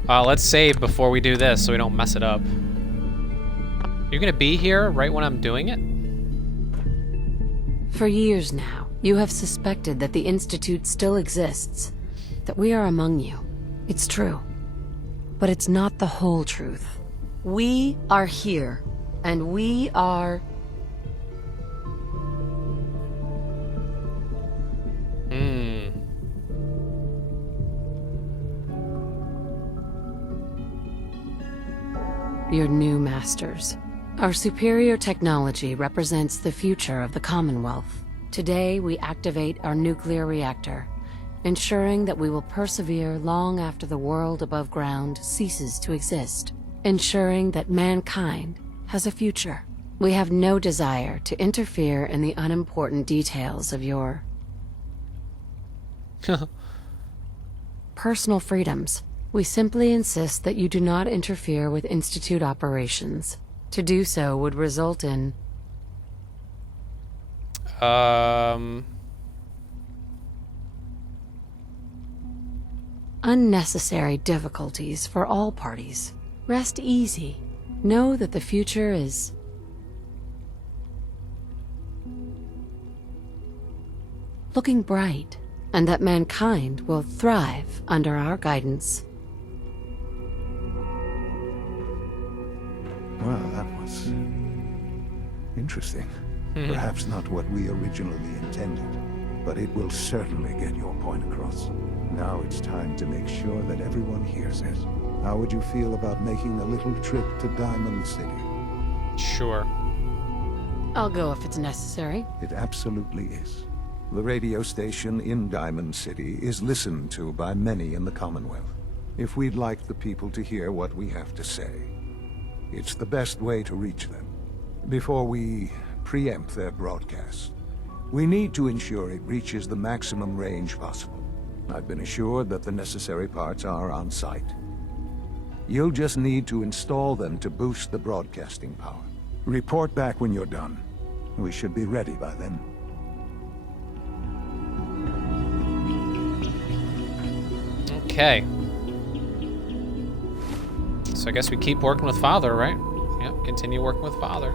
Let's save before we do this so we don't mess it up. You're gonna be here right when I'm doing it? For years now, you have suspected that the Institute still exists, that we are among you. It's true. But it's not the whole truth. We are here, and we are... your new masters. Our superior technology represents the future of the Commonwealth. Today, we activate our nuclear reactor, ensuring that we will persevere long after the world above ground ceases to exist, ensuring that mankind has a future. We have no desire to interfere in the unimportant details of your personal freedoms. We simply insist that you do not interfere with Institute operations. To do so would result in... unnecessary difficulties for all parties. Rest easy. Know that the future is... looking bright, and that mankind will thrive under our guidance. Well, that was interesting. Perhaps not what we originally intended, but it will certainly get your point across. Now it's time to make sure that everyone hears it. How would you feel about making a little trip to Diamond City? Sure. I'll go if it's necessary. It absolutely is. The radio station in Diamond City is listened to by many in the Commonwealth. If we'd like the people to hear what we have to say, it's the best way to reach them. Before we preempt their broadcast, we need to ensure it reaches the maximum range possible. I've been assured that the necessary parts are on site. You'll just need to install them to boost the broadcasting power. Report back when you're done. We should be ready by then. Okay. So I guess we keep working with Father, right? Yep, continue working with Father.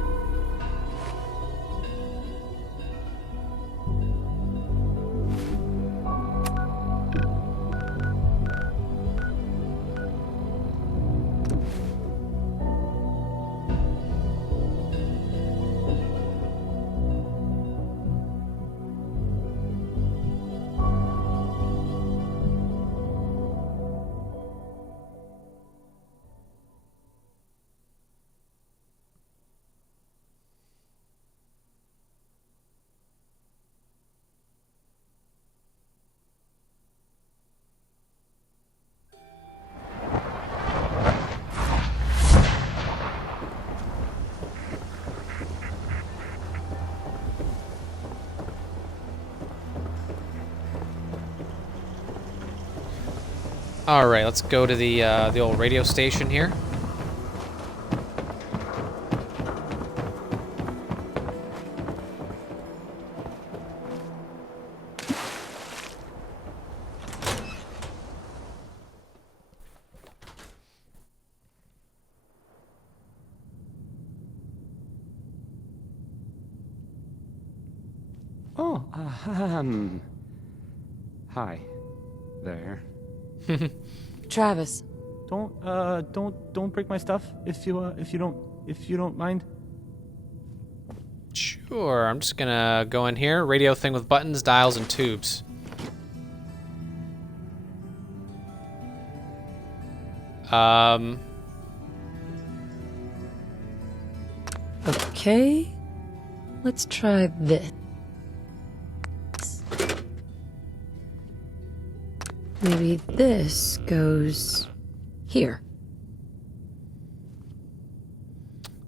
All right, let's go to the old radio station here. Oh, hi there. Travis. Don't break my stuff if you don't mind. Sure, I'm just gonna go in here. Radio thing with buttons, dials, and tubes. Okay. Let's try this. Maybe this goes here.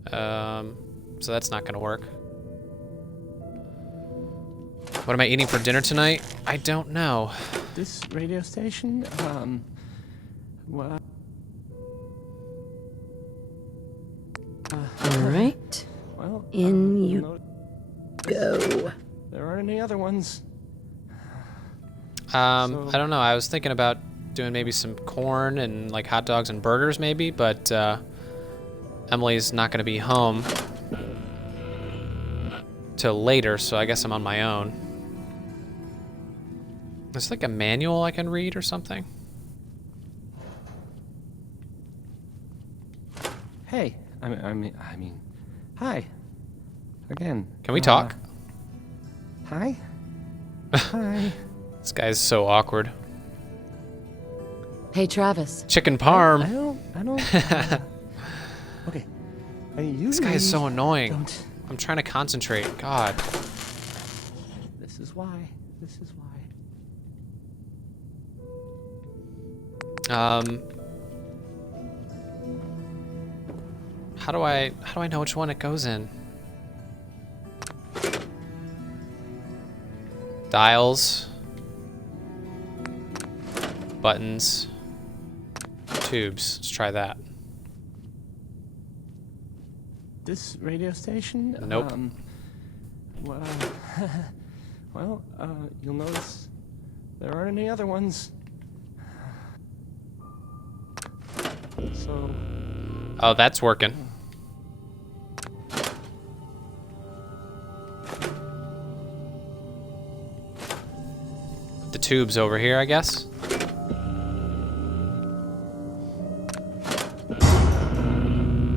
So that's not gonna work. What am I eating for dinner tonight? I don't know. This radio station, well... All right. Well, in you go. There aren't any other ones. I don't know. I was thinking about doing maybe some corn and like hot dogs and burgers maybe, but Emily's not going to be home till later, so I guess I'm on my own. Is like a manual I can read or something? Hey, I mean, hi. Again. Can we talk? Hi. Hi. This guy's so awkward. Hey, Travis. Chicken parm. I don't. Okay. This guy is so annoying. I'm trying to concentrate. God. This is why. This is why. How do I know which one it goes in? Dials, buttons, tubes. Let's try that. This radio station? Nope. Well, you'll notice there aren't any other ones. So... Oh, that's working. The tubes over here, I guess.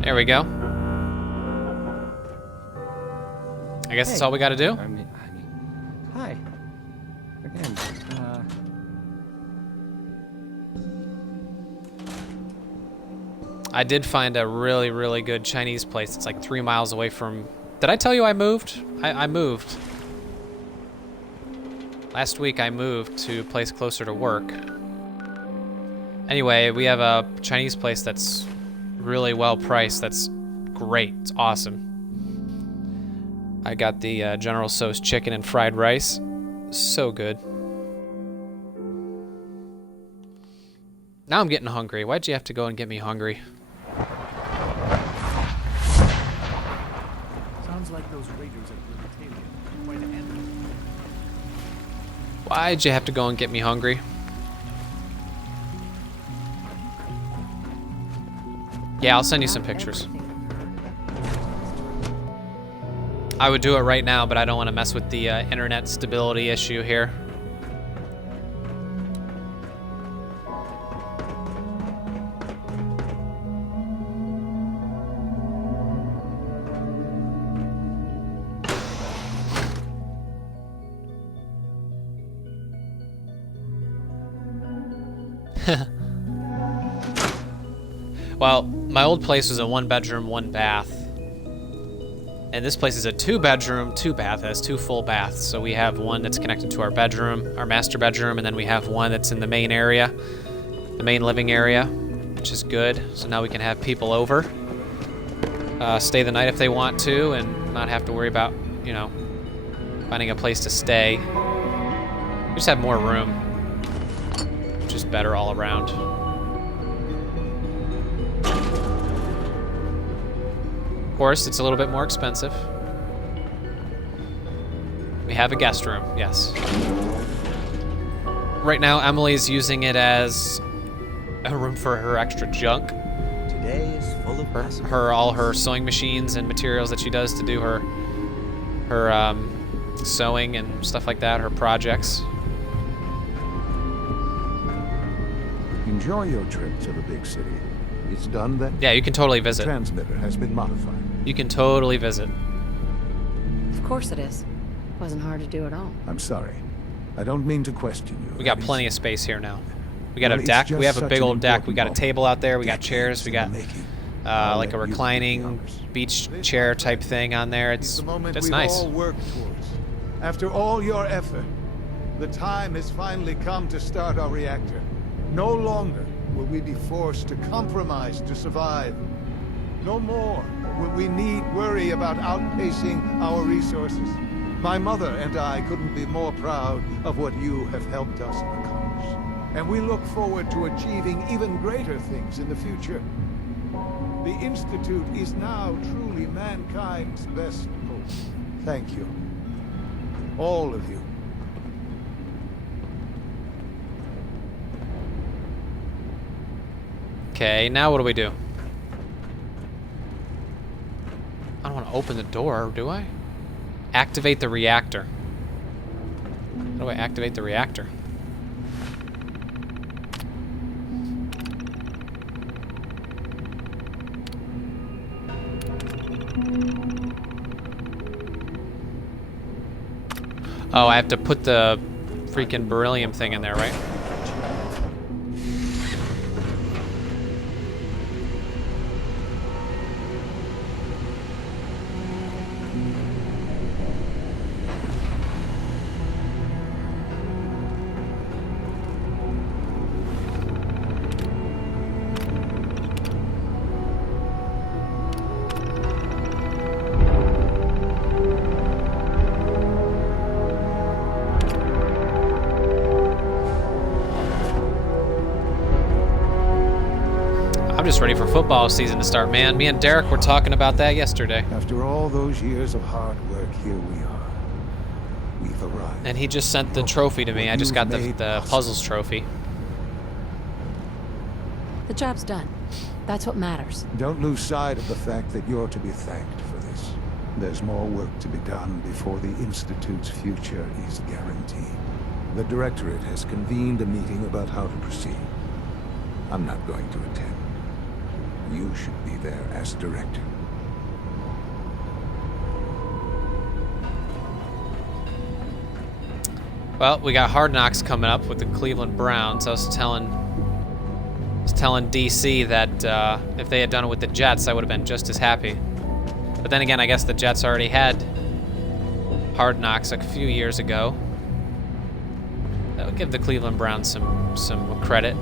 There we go. I guess that's all we got to do. I mean, hi. Again. I did find a really, really good Chinese place. It's like 3 miles away from... Did I tell you I moved? I moved. Last week I moved to a place closer to work. Anyway, we have a Chinese place that's really well priced. That's great. It's awesome. I got the General Tso's chicken and fried rice. So good. Now I'm getting hungry. Why'd you have to go and get me hungry? Sounds like those raiders at Limitalia are quite a handle. Why'd you have to go and get me hungry? Yeah, I'll send you some pictures. I would do it right now, but I don't want to mess with the internet stability issue here. Well, my old place was a 1-bedroom, 1-bath. And this place is a 2-bedroom, 2-bath. It has 2 full baths. So we have one that's connected to our bedroom, our master bedroom, and then we have one that's in the main area, the main living area, which is good. So now we can have people over, stay the night if they want to, and not have to worry about, you know, finding a place to stay. We just have more room, which is just better all around. Of course, it's a little bit more expensive. We have a guest room, yes. Right now, Emily's using it as a room for her extra junk. Today is full of All her sewing machines and materials that she does to do her sewing and stuff like that, her projects. Enjoy your trip to the big city. It's done then? Yeah, you can totally visit. The transmitter has been modified. You can totally visit. Of course it is. Wasn't hard to do at all. I'm sorry. I don't mean to question you. We got plenty of space here now. We got Well, a it's deck. just We have a such big an old deck. We got a important table out there. We got chairs. We got like a let you reclining beach chair type thing on there. It's We've nice. all worked towards. After all your effort, the time has finally come to start our reactor. No longer will we be forced to compromise to survive. No more will we need worry about outpacing our resources. My mother and I couldn't be more proud of what you have helped us accomplish. And we look forward to achieving even greater things in the future. The Institute is now truly mankind's best hope. Thank you. All of you. Okay, now what do we do? I don't want to open the door, do I? Activate the reactor. How do I activate the reactor? Oh, I have to put the freaking beryllium thing in there, right? I'm just ready for football season to start, man. Me and Derek were talking about that yesterday. After all those years of hard work, here we are. We've arrived. And he just sent the trophy to me. I just got the puzzles trophy. The job's done. That's what matters. Don't lose sight of the fact that you're to be thanked for this. There's more work to be done before the Institute's future is guaranteed. The Directorate has convened a meeting about how to proceed. I'm not going to attend. You should be there as director. Well, we got Hard Knocks coming up with the Cleveland Browns. I was telling DC that if they had done it with the Jets, I would have been just as happy. But then again, I guess the Jets already had Hard Knocks like a few years ago. I'll give the Cleveland Browns some credit.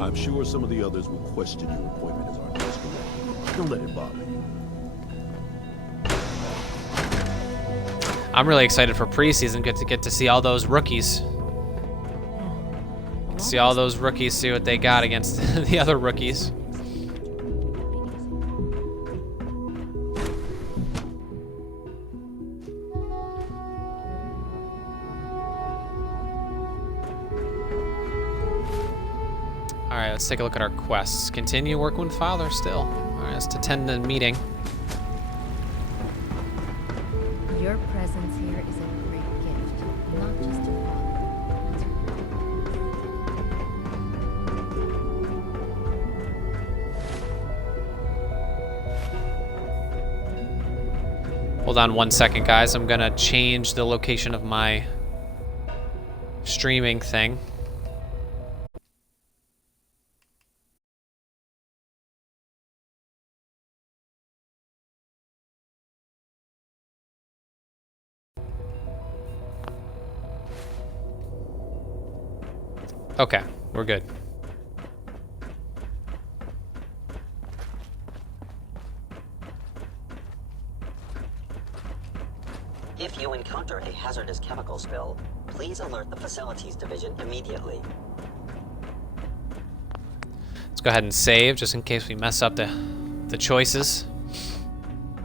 I'm sure some of the others will question your appointment as our next director. Don't let it bother you. I'm really excited for preseason. Get to see all those rookies. Get to see all those rookies, see what they got against the other rookies. Alright, let's take a look at our quests. Continue working with Father still. Alright, let's attend the meeting. Your presence here is a great gift, not just to Hold on 1 second, guys. I'm gonna change the location of my streaming thing. Okay, we're good. If you encounter a hazardous chemical spill, please alert the Facilities Division immediately. Let's go ahead and save, just in case we mess up the choices.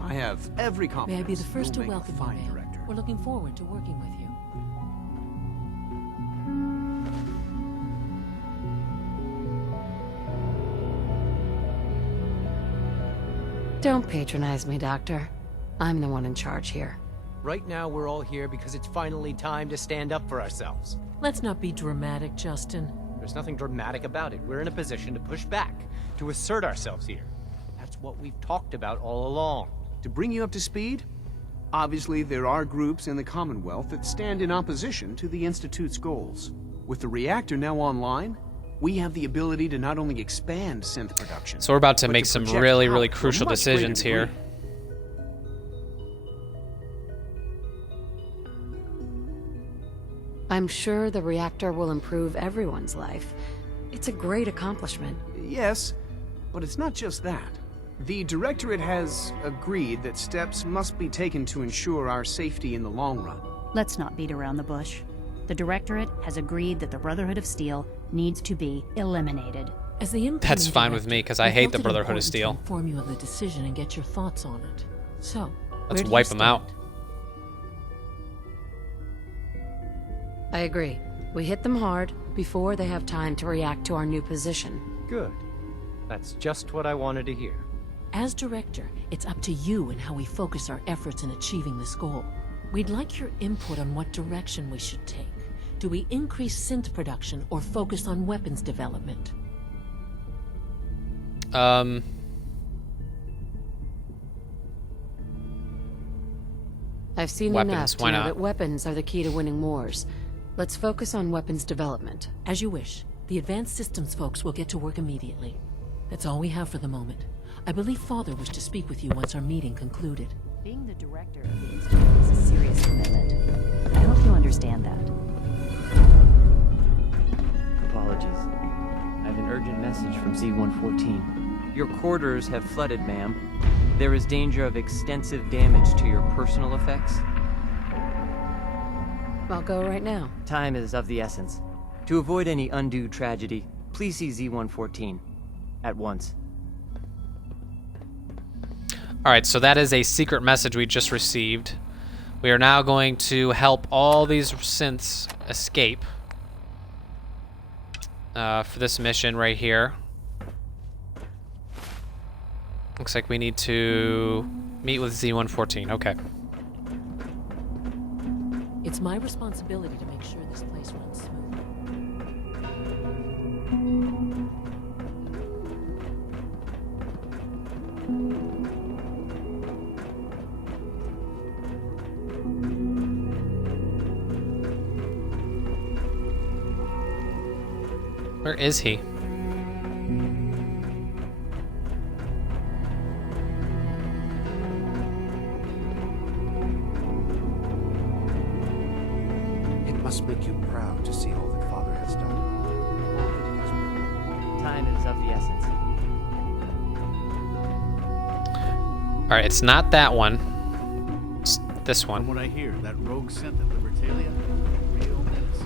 I have every May I confidence. be the first to you'll make a welcome you, fine ma'am. director. We're looking forward to working with you. Don't patronize me, Doctor. I'm the one in charge here. Right now, we're all here because it's finally time to stand up for ourselves. Let's not be dramatic, Justin. There's nothing dramatic about it. We're in a position to push back, to assert ourselves here. That's what we've talked about all along. To bring you up to speed, obviously there are groups in the Commonwealth that stand in opposition to the Institute's goals. With the reactor now online, we have the ability to not only expand synth production, So we're about to but make some project really, power really to a crucial much greater decisions here. degree. I'm sure the reactor will improve everyone's life. It's a great accomplishment. Yes, but it's not just that. The Directorate has agreed that steps must be taken to ensure our safety in the long run. Let's not beat around the bush. The Directorate has agreed that the Brotherhood of Steel needs to be eliminated. As the incoming That's fine with director, me, because I we hate felt the it Brotherhood of important to Steel. inform you of the decision and get your thoughts on it. So, Let's where do wipe you them stand? out. I agree. We hit them hard before they have time to react to our new position. Good. That's just what I wanted to hear. As director, it's up to you and how we focus our efforts in achieving this goal. We'd like your input on what direction we should take. Do we increase synth production or focus on weapons development? I've seen Weapons, enough to why know not? that weapons are the key to winning wars. Let's focus on weapons development. As you wish. The advanced systems folks will get to work immediately. That's all we have for the moment. I believe Father wished to speak with you once our meeting concluded. Being the director of the Institute is a serious commitment. I hope you understand that. Apologies. I have an urgent message from Z-114. Your quarters have flooded, ma'am. There is danger of extensive damage to your personal effects. I'll go right now. Time is of the essence. To avoid any undue tragedy, please see Z-114 at once. Alright, so that is a secret message we just received. We are now going to help all these synths escape for this mission right here. Looks like we need to meet with Z-114. Okay. It's my responsibility to make sure this place runs smoothly. Where is he? It must make you proud to see all that Father has done. All that he has been. Time is of the essence. Alright, it's not that one. It's this one. From what I hear, that rogue synth at Libertalia, real menace.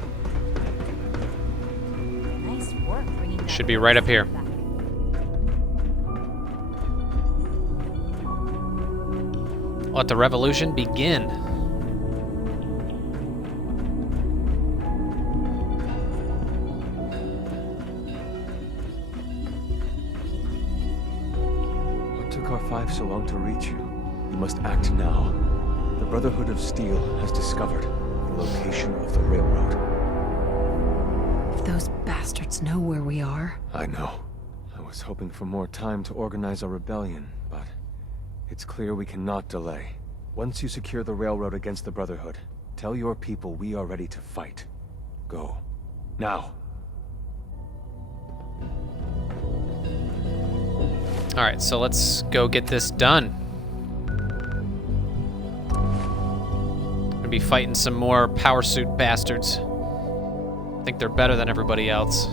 Nice work bringing that Should be right up here. back. Let the revolution begin. What took R5 so long to reach you? You must act now. The Brotherhood of Steel has discovered the location of the railroad. If those bastards know where we are... I know. I was hoping for more time to organize a rebellion, but it's clear we cannot delay. Once you secure the railroad against the Brotherhood, tell your people we are ready to fight. Go. Now. Alright, so let's go get this done. Gonna be fighting some more power suit bastards. I think they're better than everybody else.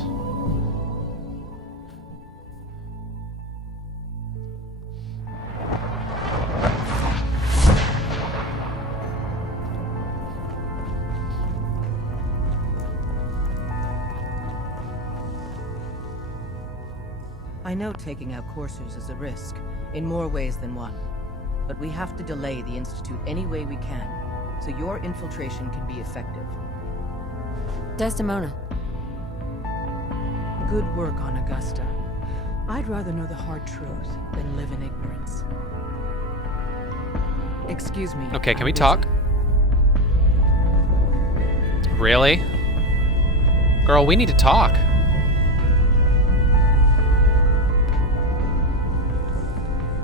I know taking out coursers is a risk, in more ways than one. But we have to delay the Institute any way we can, so your infiltration can be effective. Desdemona. Good work on Augusta. I'd rather know the hard truth than live in ignorance. Excuse me. Okay, can we talk? Really? Girl, we need to talk.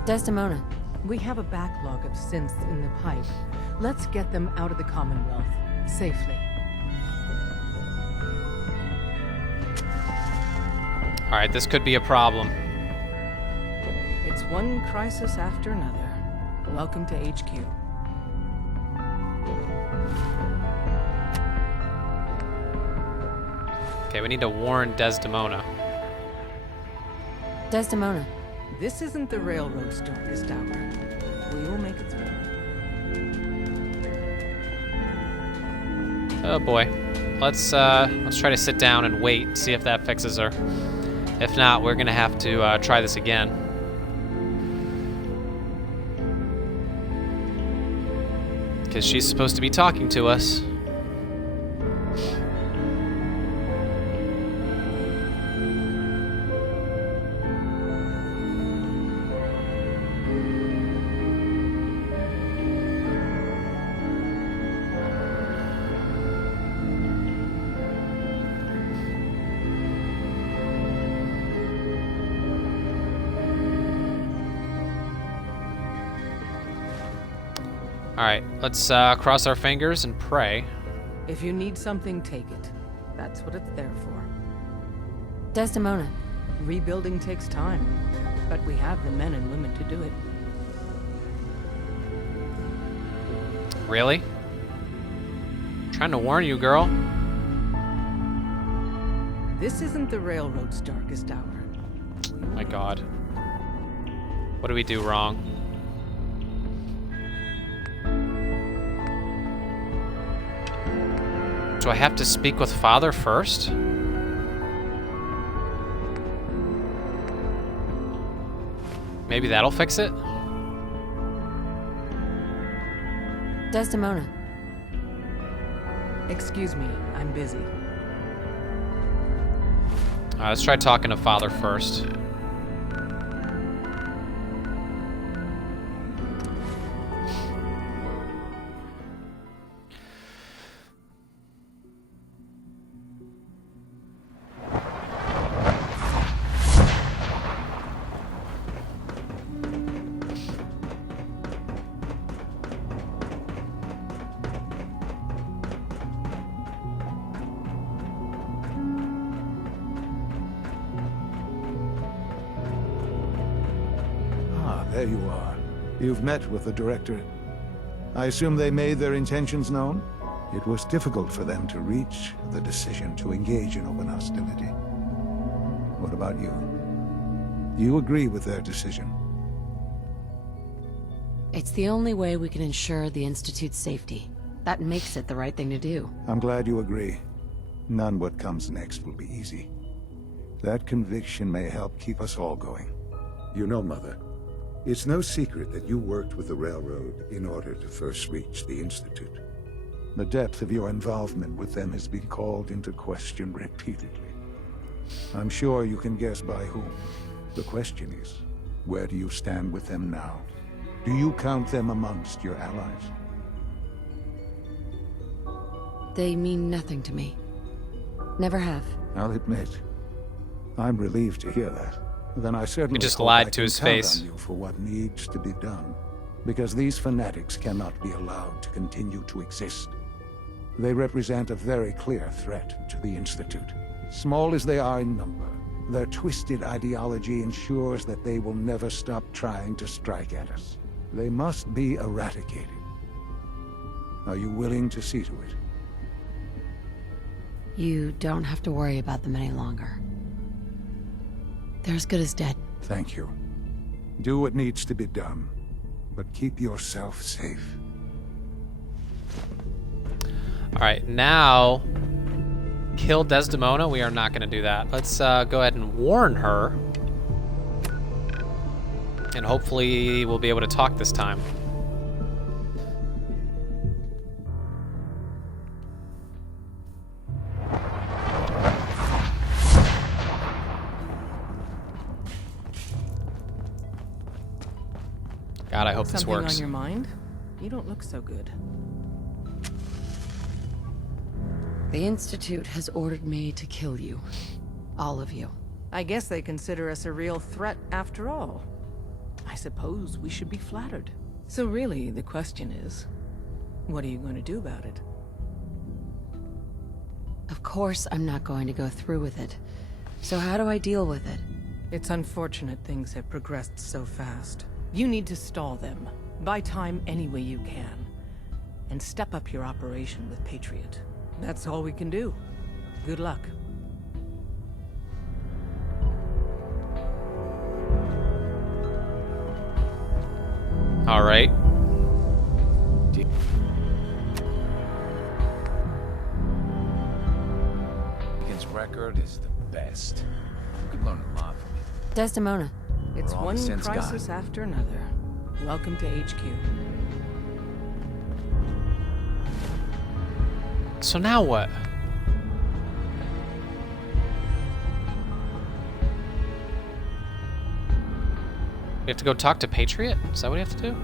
Desdemona. We have a backlog of synths in the pipe. Let's get them out of the Commonwealth safely. Alright, this could be a problem. It's one crisis after another. Welcome to HQ. Okay, we need to warn Desdemona. Desdemona. This isn't the Railroad's darkest hour. We will make it through. Oh boy. Let's try to sit down and wait, see if that fixes her. If not, we're gonna have to try this again. Because she's supposed to be talking to us. Alright, let's cross our fingers and pray. If you need something, take it. That's what it's there for. Desdemona. Rebuilding takes time, but we have the men and women to do it. Really? I'm trying to warn you, girl. This isn't the Railroad's darkest hour. Oh my god. What do we do wrong? Do I have to speak with Father first? Maybe that'll fix it? Desdemona. Excuse me, I'm busy. Let's try talking to Father first. There you are. You've met with the Directorate. I assume they made their intentions known? It was difficult for them to reach the decision to engage in open hostility. What about you? You agree with their decision? It's the only way we can ensure the Institute's safety. That makes it the right thing to do. I'm glad you agree. None what comes next will be easy. That conviction may help keep us all going. You know, Mother, it's no secret that you worked with the Railroad in order to first reach the Institute. The depth of your involvement with them has been called into question repeatedly. I'm sure you can guess by whom. The question is, where do you stand with them now? Do you count them amongst your allies? They mean nothing to me. Never have. I'll admit, I'm relieved to hear that. Then I certainly He just hope lied I to can his count face. on you for what needs to be done, because these fanatics cannot be allowed to continue to exist. They represent a very clear threat to the Institute. Small as they are in number, their twisted ideology ensures that they will never stop trying to strike at us. They must be eradicated. Are you willing to see to it? You don't have to worry about them any longer. They're as good as dead. Thank you. Do what needs to be done, but keep yourself safe. Alright, now... Kill Desdemona? We are not going to do that. Let's go ahead and warn her. And hopefully we'll be able to talk this time. God, I hope this works. Something on your mind? You don't look so good. The Institute has ordered me to kill you. All of you. I guess they consider us a real threat after all. I suppose we should be flattered. So really, the question is, what are you going to do about it? Of course I'm not going to go through with it. So how do I deal with it? It's unfortunate things have progressed so fast. You need to stall them. Buy time any way you can. And step up your operation with Patriot. That's all we can do. Good luck. All right. His record is the best. You could learn a lot from it. Desdemona. It's We're all one since crisis after another. Welcome to HQ. So now what? We have to go talk to Patriot? Is that what we have to do?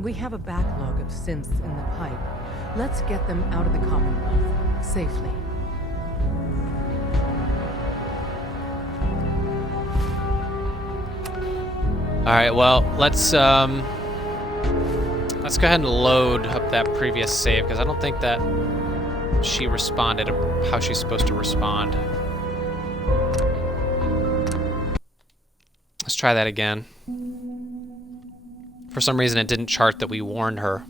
We have a backlog of synths in the pipe. Let's get them out of the Commonwealth safely. All right, well, let's go ahead and load up that previous save, because I don't think that she responded how she's supposed to respond. Let's try that again. For some reason, it didn't chart that we warned her.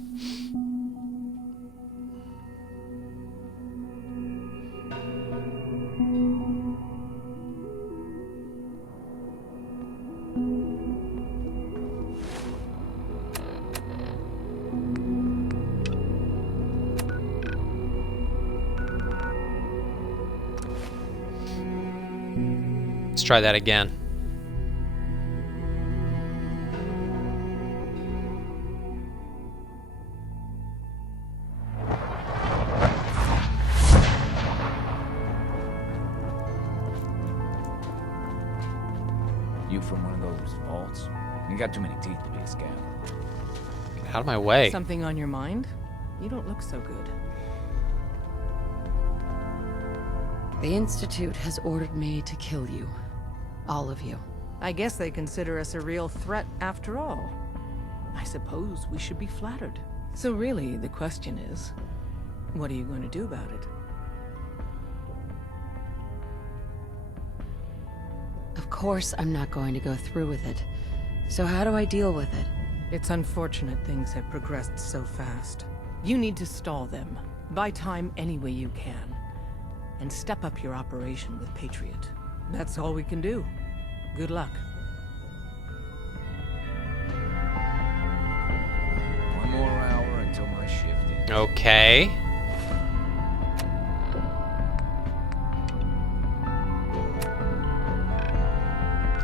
Let's try that again. You from one of those vaults? You got too many teeth to be a scout. Get out of my way. Something on your mind? You don't look so good. The Institute has ordered me to kill you. All of you. I guess they consider us a real threat after all. I suppose we should be flattered. So really, the question is, what are you going to do about it? Of course I'm not going to go through with it. So how do I deal with it? It's unfortunate things have progressed so fast. You need to stall them. Buy time any way you can. And step up your operation with Patriot. That's all we can do. Good luck. One more hour until my shift ends. Okay.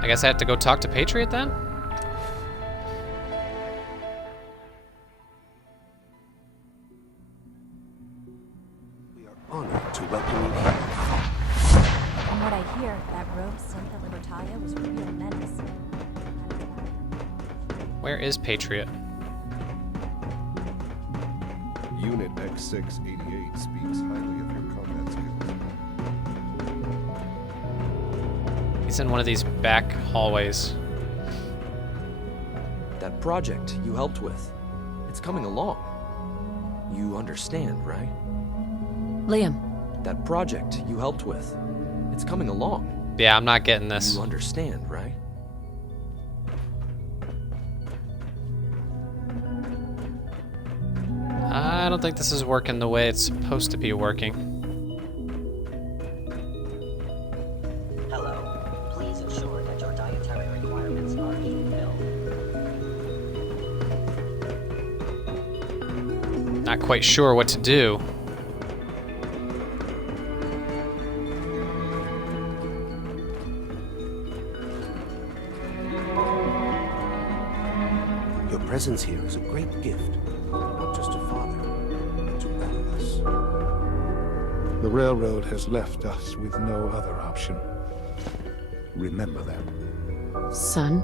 I guess I have to go talk to Patriot then? Honored to welcome you here. From what I hear, that rogue synth at Libertalia was a real menace. Where is Patriot? Unit X688 speaks highly of your combat skills. He's in one of these back hallways. That project you helped with, it's coming along. You understand, right? Liam. That project you helped with, it's coming along. Yeah, I'm not getting this. You understand, right? I don't think this is working the way it's supposed to be working. Hello. Please ensure that your dietary requirements are fulfilled. Not quite sure what to do. Your presence here is a great gift, not just to Father, but to all of us. The railroad has left us with no other option. Remember that. Son?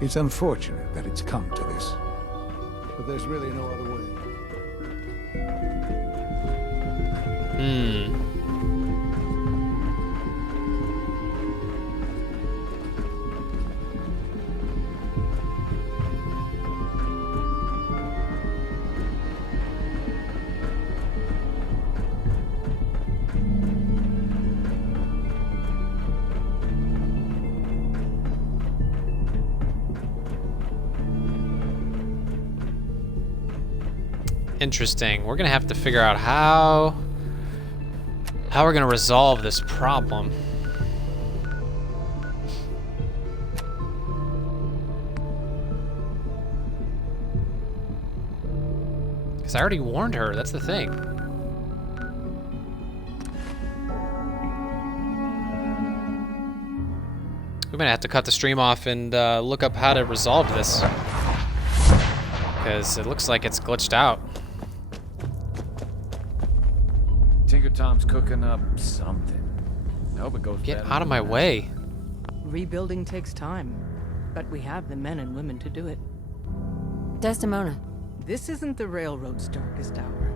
It's unfortunate that it's come to this, but there's really no other way. Interesting. We're gonna have to figure out how we're gonna resolve this problem. Because I already warned her, that's the thing. We're gonna have to cut the stream off and look up how to resolve this. Because it looks like it's glitched out. Tinker Tom's cooking up something. I hope it goes Get better out of my way. Rebuilding takes time, but we have the men and women to do it. Desdemona. This isn't the railroad's darkest hour.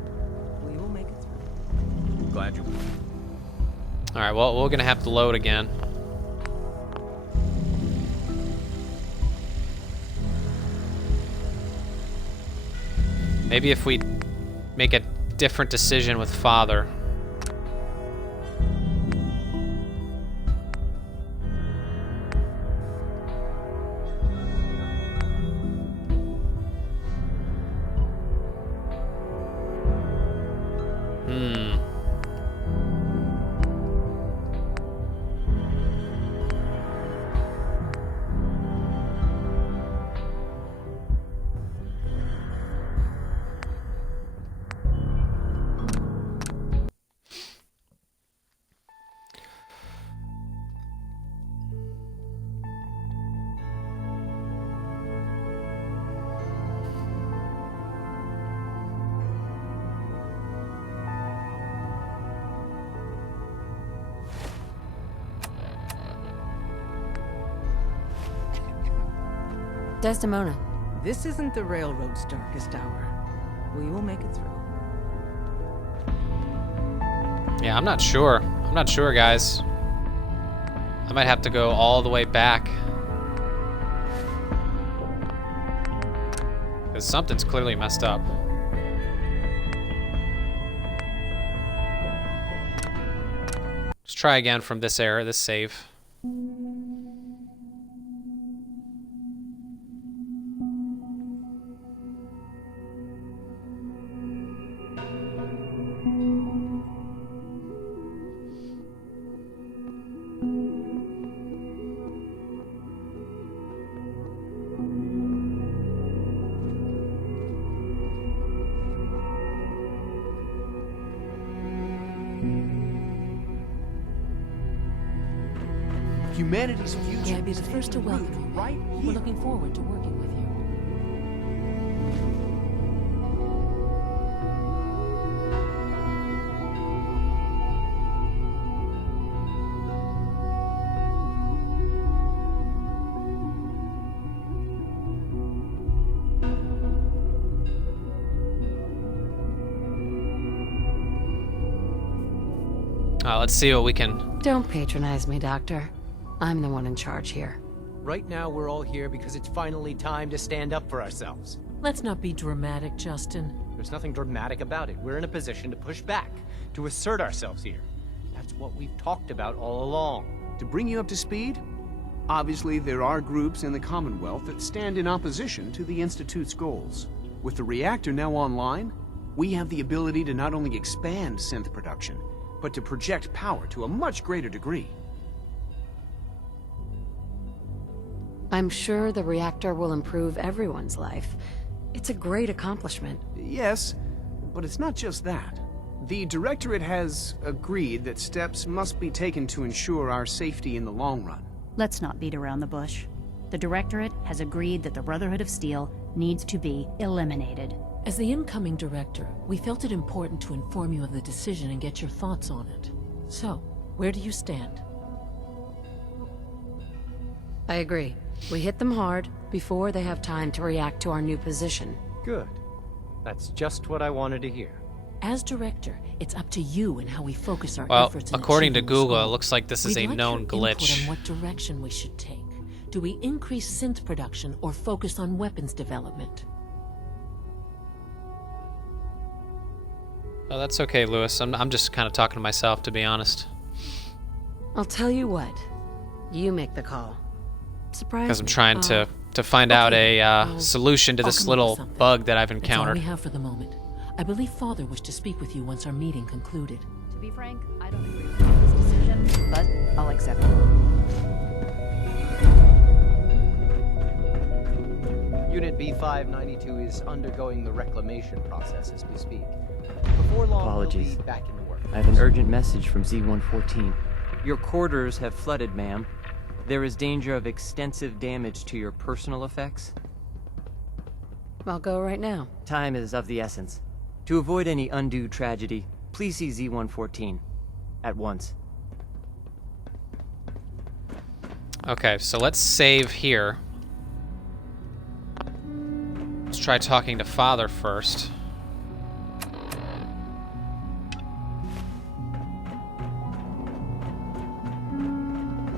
We will make it through. Glad you. Alright, well, we're gonna have to load again. Maybe if we make a different decision with Father. Desdemona. This isn't the railroad's darkest hour. We will make it through. Yeah, I'm not sure. I'm not sure, guys. I might have to go all the way back. Because something's clearly messed up. Let's try again from this error, this save. Humanity's future. May I be the first to welcome you? Right We're here. looking forward to working with you. Let's see what we can... Don't patronize me, Doctor. I'm the one in charge here. Right now, we're all here because it's finally time to stand up for ourselves. Let's not be dramatic, Justin. There's nothing dramatic about it. We're in a position to push back, to assert ourselves here. That's what we've talked about all along. To bring you up to speed, obviously there are groups in the Commonwealth that stand in opposition to the Institute's goals. With the reactor now online, we have the ability to not only expand synth production, but to project power to a much greater degree. I'm sure the reactor will improve everyone's life. It's a great accomplishment. Yes, but it's not just that. The Directorate has agreed that steps must be taken to ensure our safety in the long run. Let's not beat around the bush. The Directorate has agreed that the Brotherhood of Steel needs to be eliminated. As the incoming director, we felt it important to inform you of the decision and get your thoughts on it. So, where do you stand? I agree. We hit them hard before they have time to react to our new position. Good. That's just what I wanted to hear. As director, it's up to you and how we focus our Well, efforts in according to achieving this Google, it goal. looks like this is We'd a like known your glitch. input on what direction we should take. Do we increase synth production or focus on weapons development? Oh, that's okay, Lewis. I'm just kind of talking to myself, to be honest. I'll tell you what. You make the call. Surprise Because I'm me. trying to find out a solution to I'll this come up little with something. bug that I've That's all encountered. we have for the moment. I believe Father wished to speak with you once our meeting concluded. To be frank, I don't agree with this decision, but I'll accept it. Unit B592 is undergoing the reclamation process as we speak. Before long, Apologies. we'll be back into work. I have an urgent message from Z-114. Your quarters have flooded, ma'am. There is danger of extensive damage to your personal effects. I'll go right now. Time is of the essence. To avoid any undue tragedy, please see Z-114 at once. Okay, so let's save here. Let's try talking to Father first.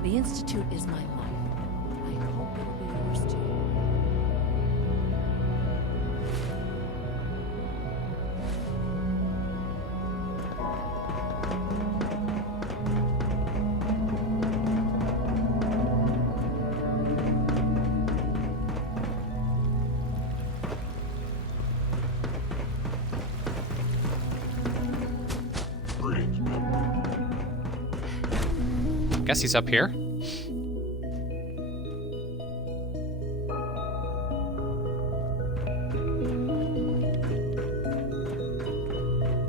The Institute is my life. I hope it'll be yours too. Guess he's up here.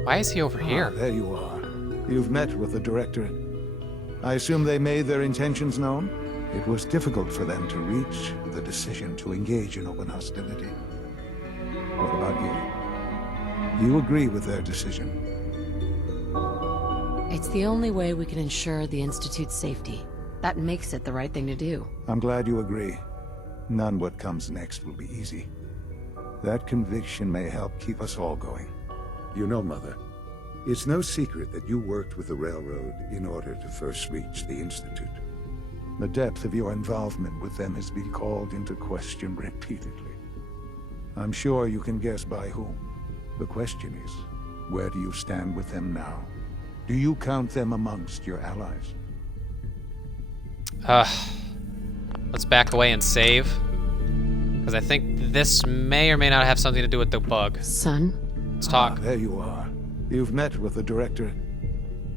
Why is he over here? There you are. You've met with the Directorate. I assume they made their intentions known? It was difficult for them to reach the decision to engage in open hostility. What about you? You agree with their decision? It's the only way we can ensure the Institute's safety. That makes it the right thing to do. I'm glad you agree. None what comes next will be easy. That conviction may help keep us all going. You know, Mother, it's no secret that you worked with the Railroad in order to first reach the Institute. The depth of your involvement with them has been called into question repeatedly. I'm sure you can guess by whom. The question is, where do you stand with them now? Do you count them amongst your allies? Let's back away and save. Because I think this may or may not have something to do with the bug. Son? Let's talk. There you are. You've met with the Directorate.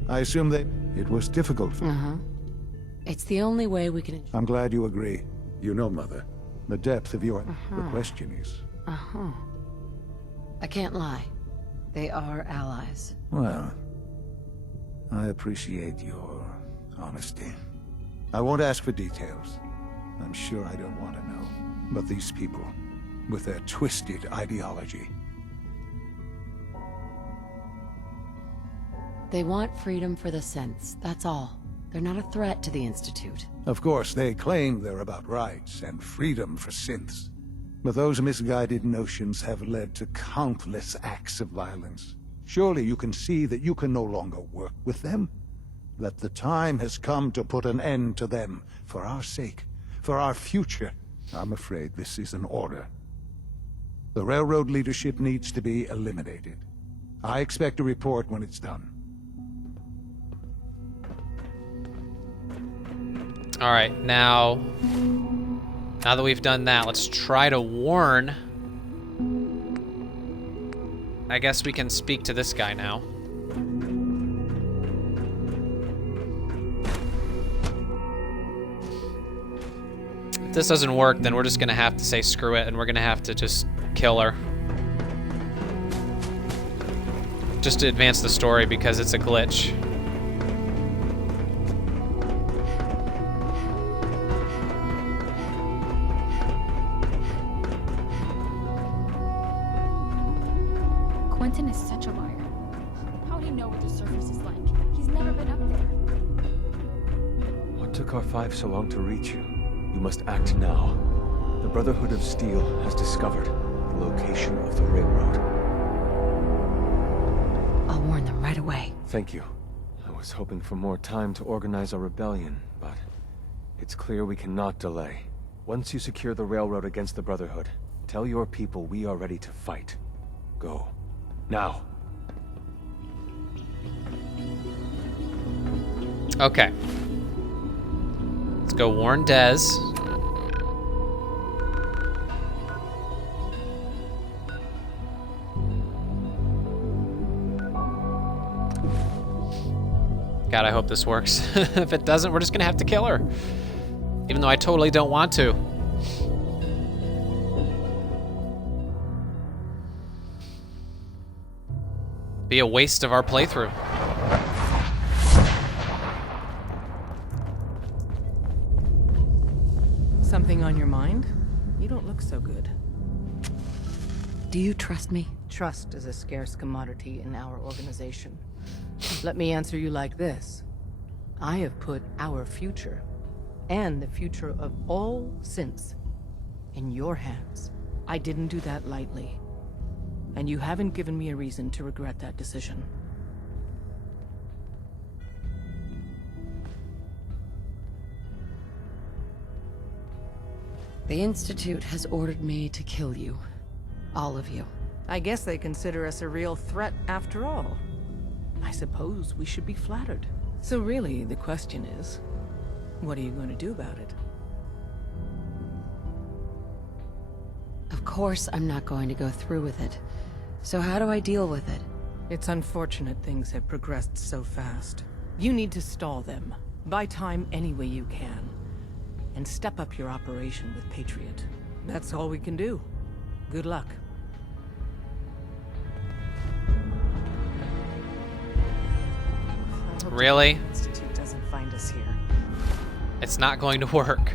I assume it was difficult for Uh-huh. It's the only way we can... I'm glad you agree. You know, Mother. The depth of your... The question is... Uh-huh. I can't lie. They are allies. Well, I appreciate your honesty. I won't ask for details. I'm sure I don't want to know. But these people, with their twisted ideology... They want freedom for the synths, that's all. They're not a threat to the Institute. Of course, they claim they're about rights and freedom for synths. But those misguided notions have led to countless acts of violence. Surely you can see that you can no longer work with them? That the time has come to put an end to them, for our sake, for our future. I'm afraid this is an order. The Railroad leadership needs to be eliminated. I expect a report when it's done. All right, now that we've done that, let's try to warn. I guess we can speak to this guy now. If this doesn't work, then we're just gonna have to say screw it, and we're gonna have to just kill her. Just to advance the story, because it's a glitch. Quentin is such a liar. How'd he know what the surface is like? He's never been up there. What took R5 so long to reach you? You must act now. The Brotherhood of Steel has discovered the location of the railroad. I'll warn them right away. Thank you. I was hoping for more time to organize our rebellion, but it's clear we cannot delay. Once you secure the railroad against the Brotherhood, tell your people we are ready to fight. Go. Now. Okay. Let's go warn Dez. God, I hope this works. If it doesn't, we're just gonna have to kill her. Even though I totally don't want to. Be a waste of our playthrough. Something on your mind? You don't look so good. Do you trust me? Trust is a scarce commodity in our organization. Let me answer you like this. I have put our future, and the future of all synths, in your hands. I didn't do that lightly. And you haven't given me a reason to regret that decision. The Institute has ordered me to kill you. All of you. I guess they consider us a real threat after all. I suppose we should be flattered. So really, the question is, what are you going to do about it? Of course I'm not going to go through with it. So how do I deal with it? It's unfortunate things have progressed so fast. You need to stall them. Buy time any way you can. And step up your operation with Patriot. That's all we can do. Good luck. Really? The Institute doesn't find us here. It's not going to work.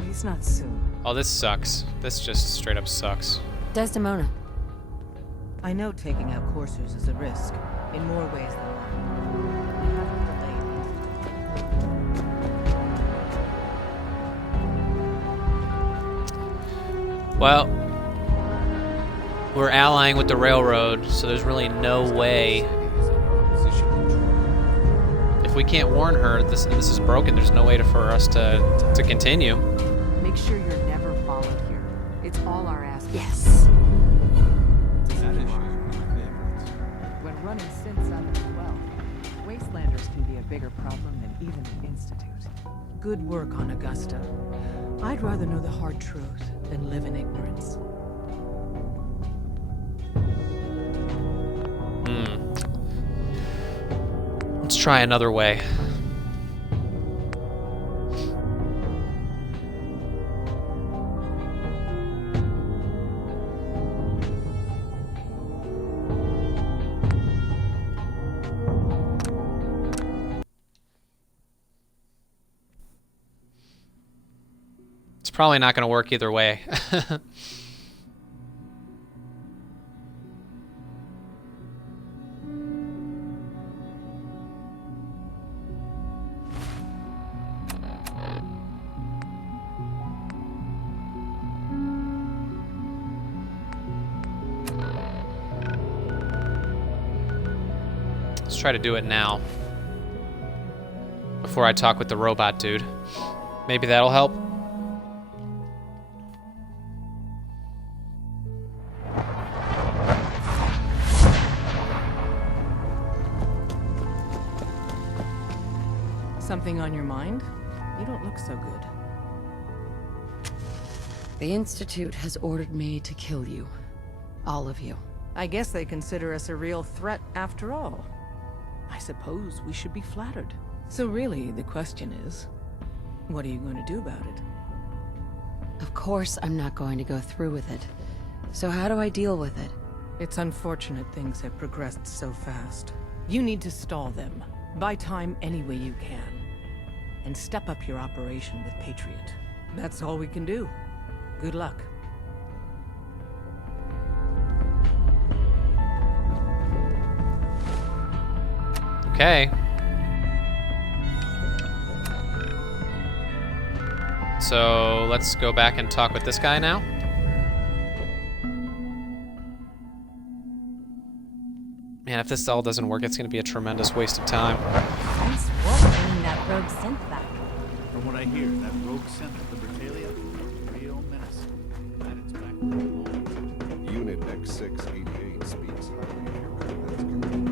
At least not soon. Oh, this sucks. This just straight up sucks. Desdemona. I know taking out coursers is a risk, in more ways than one. We haven't delayed. Well, we're allying with the railroad, so there's really no way. If we can't warn her this is broken, there's no way for us to continue. Make sure you're never followed here. It's all our ass. Yes. That issue is one of my favorites. When running synths out of the well, wastelanders can be a bigger problem than even the Institute. Good work on Augusta. I'd rather know the hard truth than live in ignorance. Let's try another way. It's probably not going to work either way. Let's try to do it now. Before I talk with the robot dude. Maybe that'll help. Something on your mind? You don't look so good. The Institute has ordered me to kill you. All of you. I guess they consider us a real threat after all. I suppose we should be flattered. So really, the question is, what are you going to do about it? Of course I'm not going to go through with it. So how do I deal with it? It's unfortunate things have progressed so fast. You need to stall them. Buy time any way you can. And step up your operation with Patriot. That's all we can do. Good luck. Okay. So let's go back and talk with this guy now. Man, if this all doesn't work, it's going to be a tremendous waste of time. Nice work bringing that rogue synth back. From what I hear, that rogue synth of the Britalia is a real menace. Glad it's back for a long. Unit X688 speaks highly of your comrades' chemical.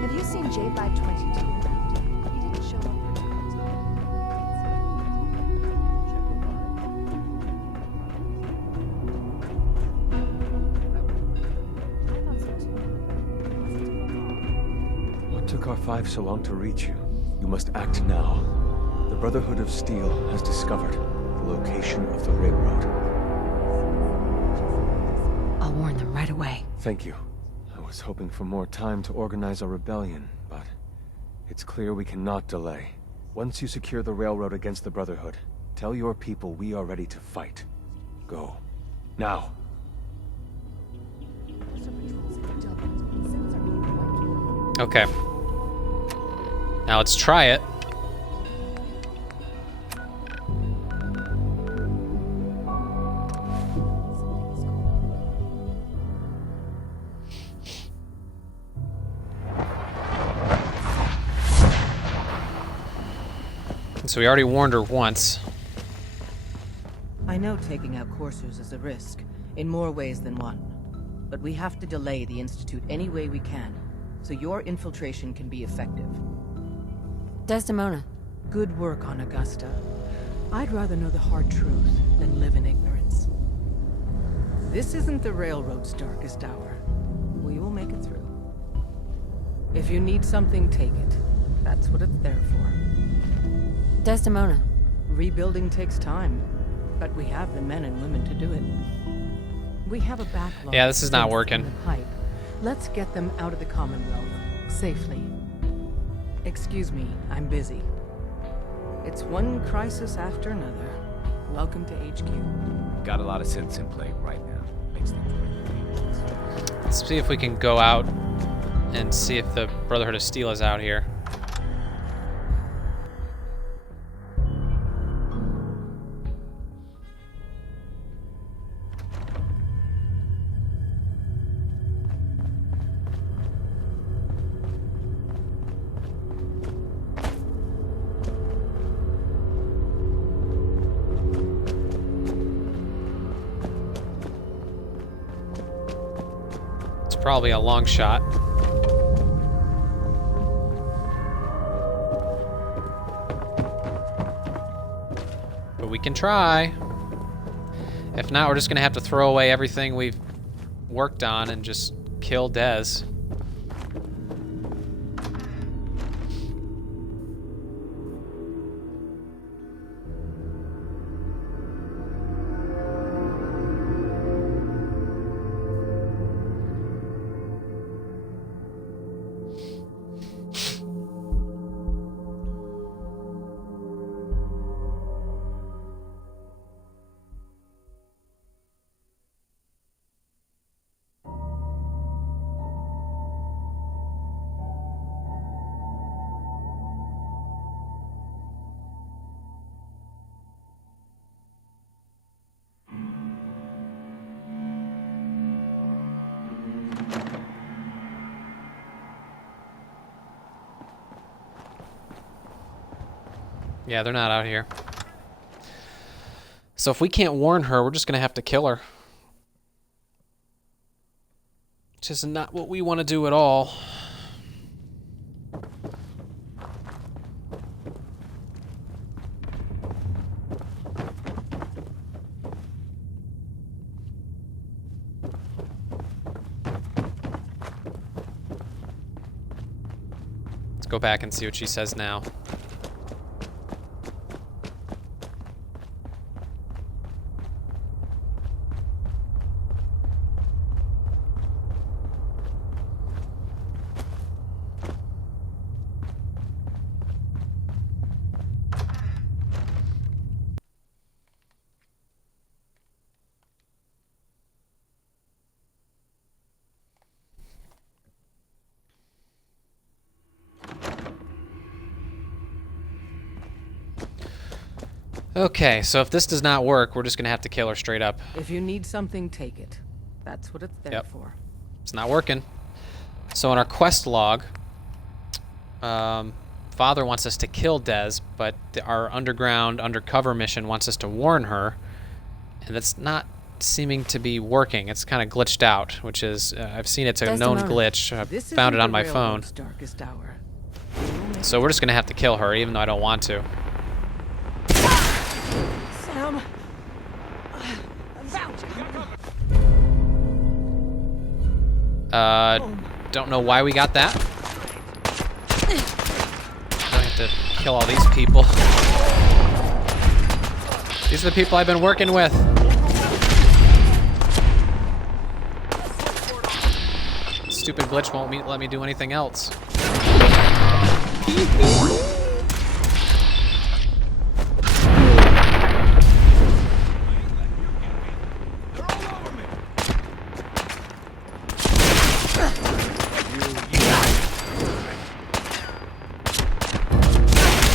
Have you seen J522 around? He didn't show up for What took R5 so long to reach you? You must act now. The Brotherhood of Steel has discovered the location of the railroad. I'll warn them right away. Thank you. I was hoping for more time to organize a rebellion, but it's clear we cannot delay. Once you secure the railroad against the Brotherhood, tell your people we are ready to fight. Go. Now. Okay. Now let's try it. So we already warned her once. I know taking out coursers is a risk, in more ways than one. But we have to delay the Institute any way we can, so your infiltration can be effective. Desdemona. Good work on Augusta. I'd rather know the hard truth than live in ignorance. This isn't the Railroad's darkest hour. We will make it through. If you need something, take it. That's what it's there for. Desdemona. Rebuilding takes time, but we have the men and women to do it. We have a backlog. Yeah, this is not working. Pipe. Let's get them out of the Commonwealth safely. Excuse me, I'm busy. It's one crisis after another. Welcome to HQ. Got a lot of synths in play right now. Makes things work. Let's see if we can go out and see if the Brotherhood of Steel is out here. Probably a long shot. But we can try. If not, we're just gonna have to throw away everything we've worked on and just kill Dez. Yeah, they're not out here. So if we can't warn her, we're just gonna have to kill her. Which is not what we want to do at all. Let's go back and see what she says now. Okay, so if this does not work, we're just gonna have to kill her straight up. If you need something, take it. That's what it's there for. It's not working. So in our quest log, Father wants us to kill Des, but our undercover mission wants us to warn her, and that's not seeming to be working. It's kind of glitched out, which is, I've seen it's a known glitch. I found it on my phone. Darkest hour. So we're just gonna have to kill her, even though I don't want to. Sam, don't know why we got that. I have to kill all these people. These are the people I've been working with. Stupid glitch won't let me do anything else.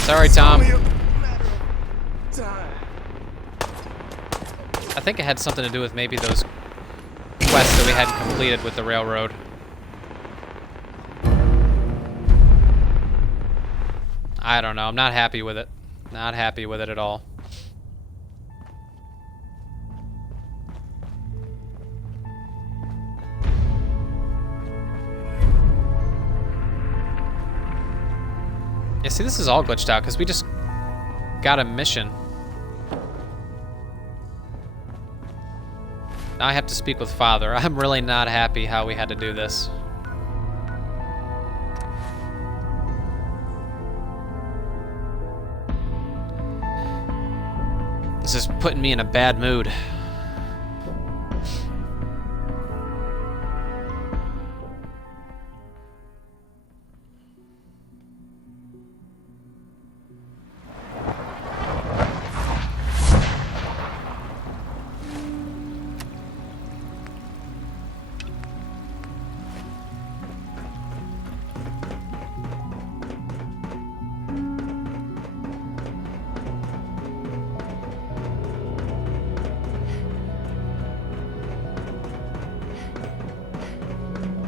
Sorry, Tom. I think it had something to do with maybe those quests that we hadn't completed with the railroad. I don't know. I'm not happy with it. Not happy with it at all. Yeah, see, this is all glitched out because we just got a mission. Now I have to speak with Father. I'm really not happy how we had to do this. This is putting me in a bad mood.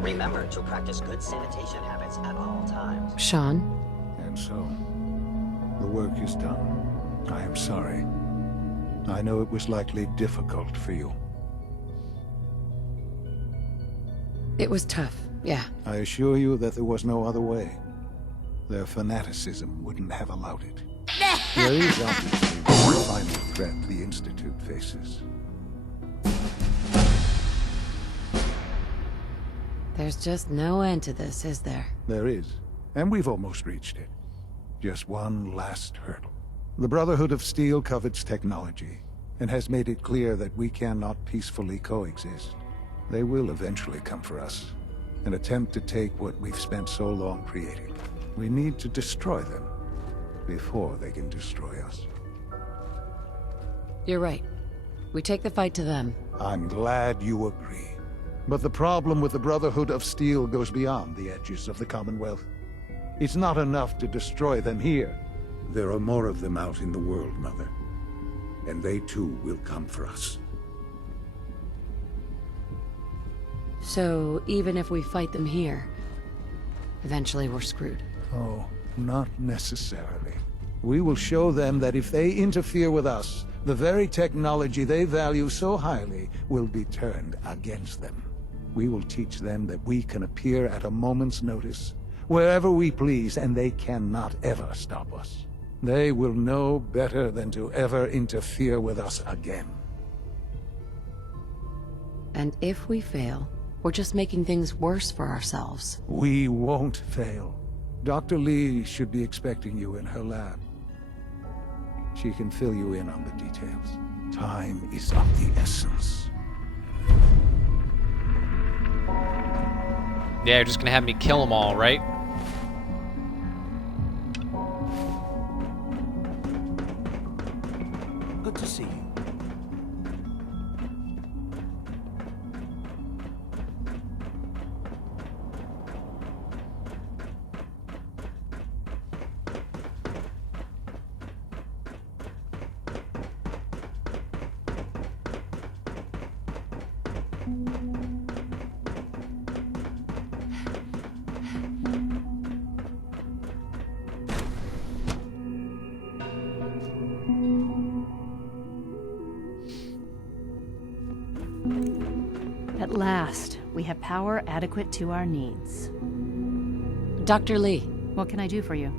Remember to practice good sanitation habits at all times. Sean? And so, the work is done. I am sorry. I know it was likely difficult for you. It was tough, yeah. I assure you that there was no other way. Their fanaticism wouldn't have allowed it. There is obviously one final threat the Institute faces. There's just no end to this, is there? There is, and we've almost reached it. Just one last hurdle. The Brotherhood of Steel covets technology, and has made it clear that we cannot peacefully coexist. They will eventually come for us, and attempt to take what we've spent so long creating. We need to destroy them, before they can destroy us. You're right. We take the fight to them. I'm glad you agree. But the problem with the Brotherhood of Steel goes beyond the edges of the Commonwealth. It's not enough to destroy them here. There are more of them out in the world, Mother. And they too will come for us. So, even if we fight them here, eventually we're screwed. Oh, not necessarily. We will show them that if they interfere with us, the very technology they value so highly will be turned against them. We will teach them that we can appear at a moment's notice, wherever we please, and they cannot ever stop us. They will know better than to ever interfere with us again. And if we fail, we're just making things worse for ourselves. We won't fail. Dr. Lee should be expecting you in her lab. She can fill you in on the details. Time is of the essence. Yeah, you're just gonna have me kill them all, right? Good to see you. last, we have power adequate to our needs. Dr. Lee. What can I do for you?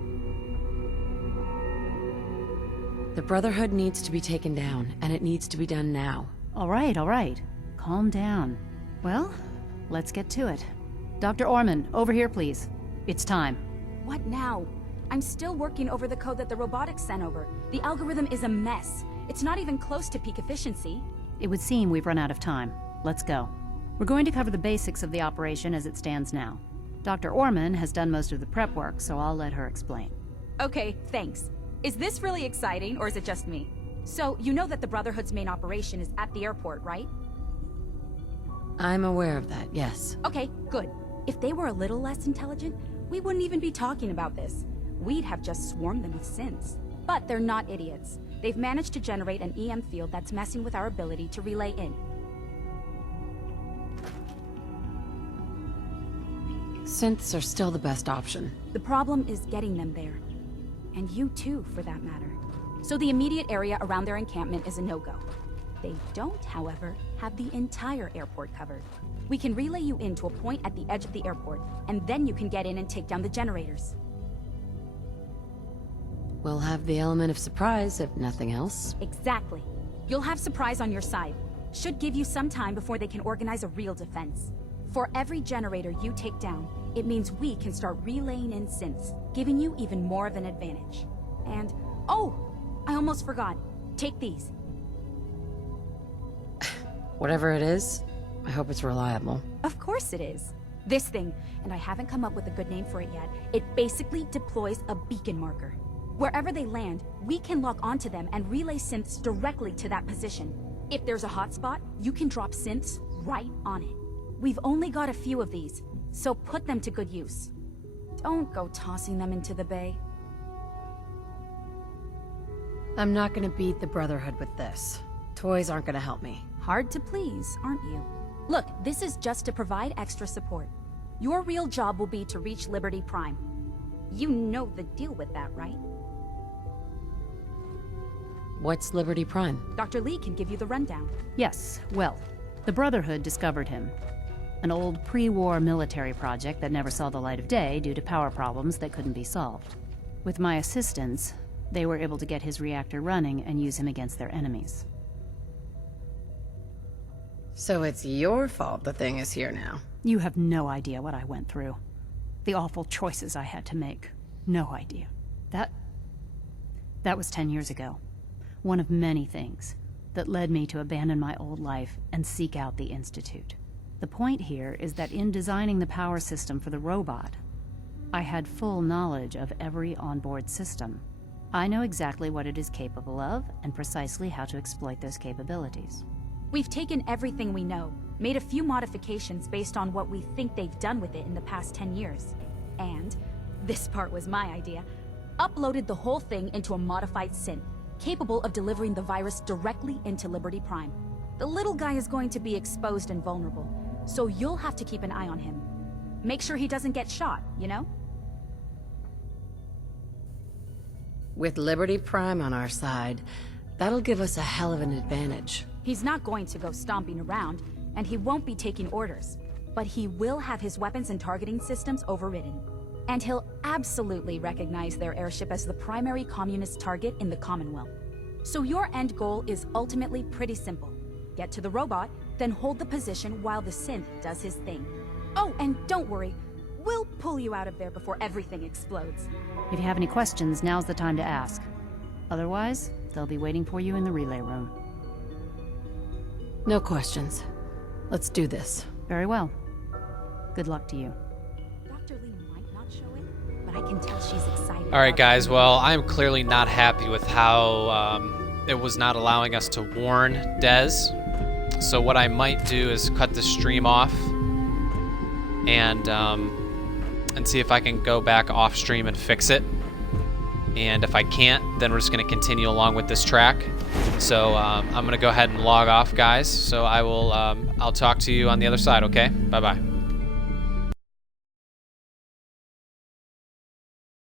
The Brotherhood needs to be taken down, and it needs to be done now. All right. Calm down. Well, let's get to it. Dr. Orman, over here, please. It's time. What now? I'm still working over the code that the robotics sent over. The algorithm is a mess. It's not even close to peak efficiency. It would seem we've run out of time. Let's go. We're going to cover the basics of the operation as it stands now. Dr. Orman has done most of the prep work, so I'll let her explain. Okay, thanks. Is this really exciting, or is it just me? So, you know that the Brotherhood's main operation is at the airport, right? I'm aware of that, yes. Okay, good. If they were a little less intelligent, we wouldn't even be talking about this. We'd have just swarmed them with synths. But they're not idiots. They've managed to generate an EM field that's messing with our ability to relay in. Synths are still the best option. The problem is getting them there. And you too, for that matter. So the immediate area around their encampment is a no-go. They don't, however, have the entire airport covered. We can relay you in to a point at the edge of the airport, and then you can get in and take down the generators. We'll have the element of surprise, if nothing else. Exactly. You'll have surprise on your side. Should give you some time before they can organize a real defense. For every generator you take down, it means we can start relaying in synths, giving you even more of an advantage. And, oh! I almost forgot. Take these. Whatever it is, I hope it's reliable. Of course it is. This thing, and I haven't come up with a good name for it yet, it basically deploys a beacon marker. Wherever they land, we can lock onto them and relay synths directly to that position. If there's a hotspot, you can drop synths right on it. We've only got a few of these, so put them to good use. Don't go tossing them into the bay. I'm not gonna beat the Brotherhood with this. Toys aren't gonna help me. Hard to please, aren't you? Look, this is just to provide extra support. Your real job will be to reach Liberty Prime. You know the deal with that, right? What's Liberty Prime? Dr. Lee can give you the rundown. Yes, well, the Brotherhood discovered him. An old pre-war military project that never saw the light of day due to power problems that couldn't be solved. With my assistance, they were able to get his reactor running and use him against their enemies. So it's your fault the thing is here now. You have no idea what I went through. The awful choices I had to make. No idea. That was 10 years ago. One of many things that led me to abandon my old life and seek out the Institute. The point here is that in designing the power system for the robot, I had full knowledge of every onboard system. I know exactly what it is capable of and precisely how to exploit those capabilities. We've taken everything we know, made a few modifications based on what we think they've done with it in the past 10 years. And, this part was my idea, uploaded the whole thing into a modified synth, capable of delivering the virus directly into Liberty Prime. The little guy is going to be exposed and vulnerable, so you'll have to keep an eye on him. Make sure he doesn't get shot, you know? With Liberty Prime on our side, that'll give us a hell of an advantage. He's not going to go stomping around, and he won't be taking orders. But he will have his weapons and targeting systems overridden. And he'll absolutely recognize their airship as the primary communist target in the Commonwealth. So your end goal is ultimately pretty simple. Get to the robot, then hold the position while the synth does his thing. Oh, and don't worry, we'll pull you out of there before everything explodes. If you have any questions, now's the time to ask. Otherwise, they'll be waiting for you in the relay room. No questions. Let's do this. Very well. Good luck to you. Dr. Lee might not show it, but I can tell she's excited. Alright guys, well, I'm clearly not happy with how it was not allowing us to warn Dez. So what I might do is cut the stream off and see if I can go back off stream and fix it. And if I can't, then we're just going to continue along with this track. So I'm going to go ahead and log off, guys. So I'll talk to you on the other side, okay? Bye-bye.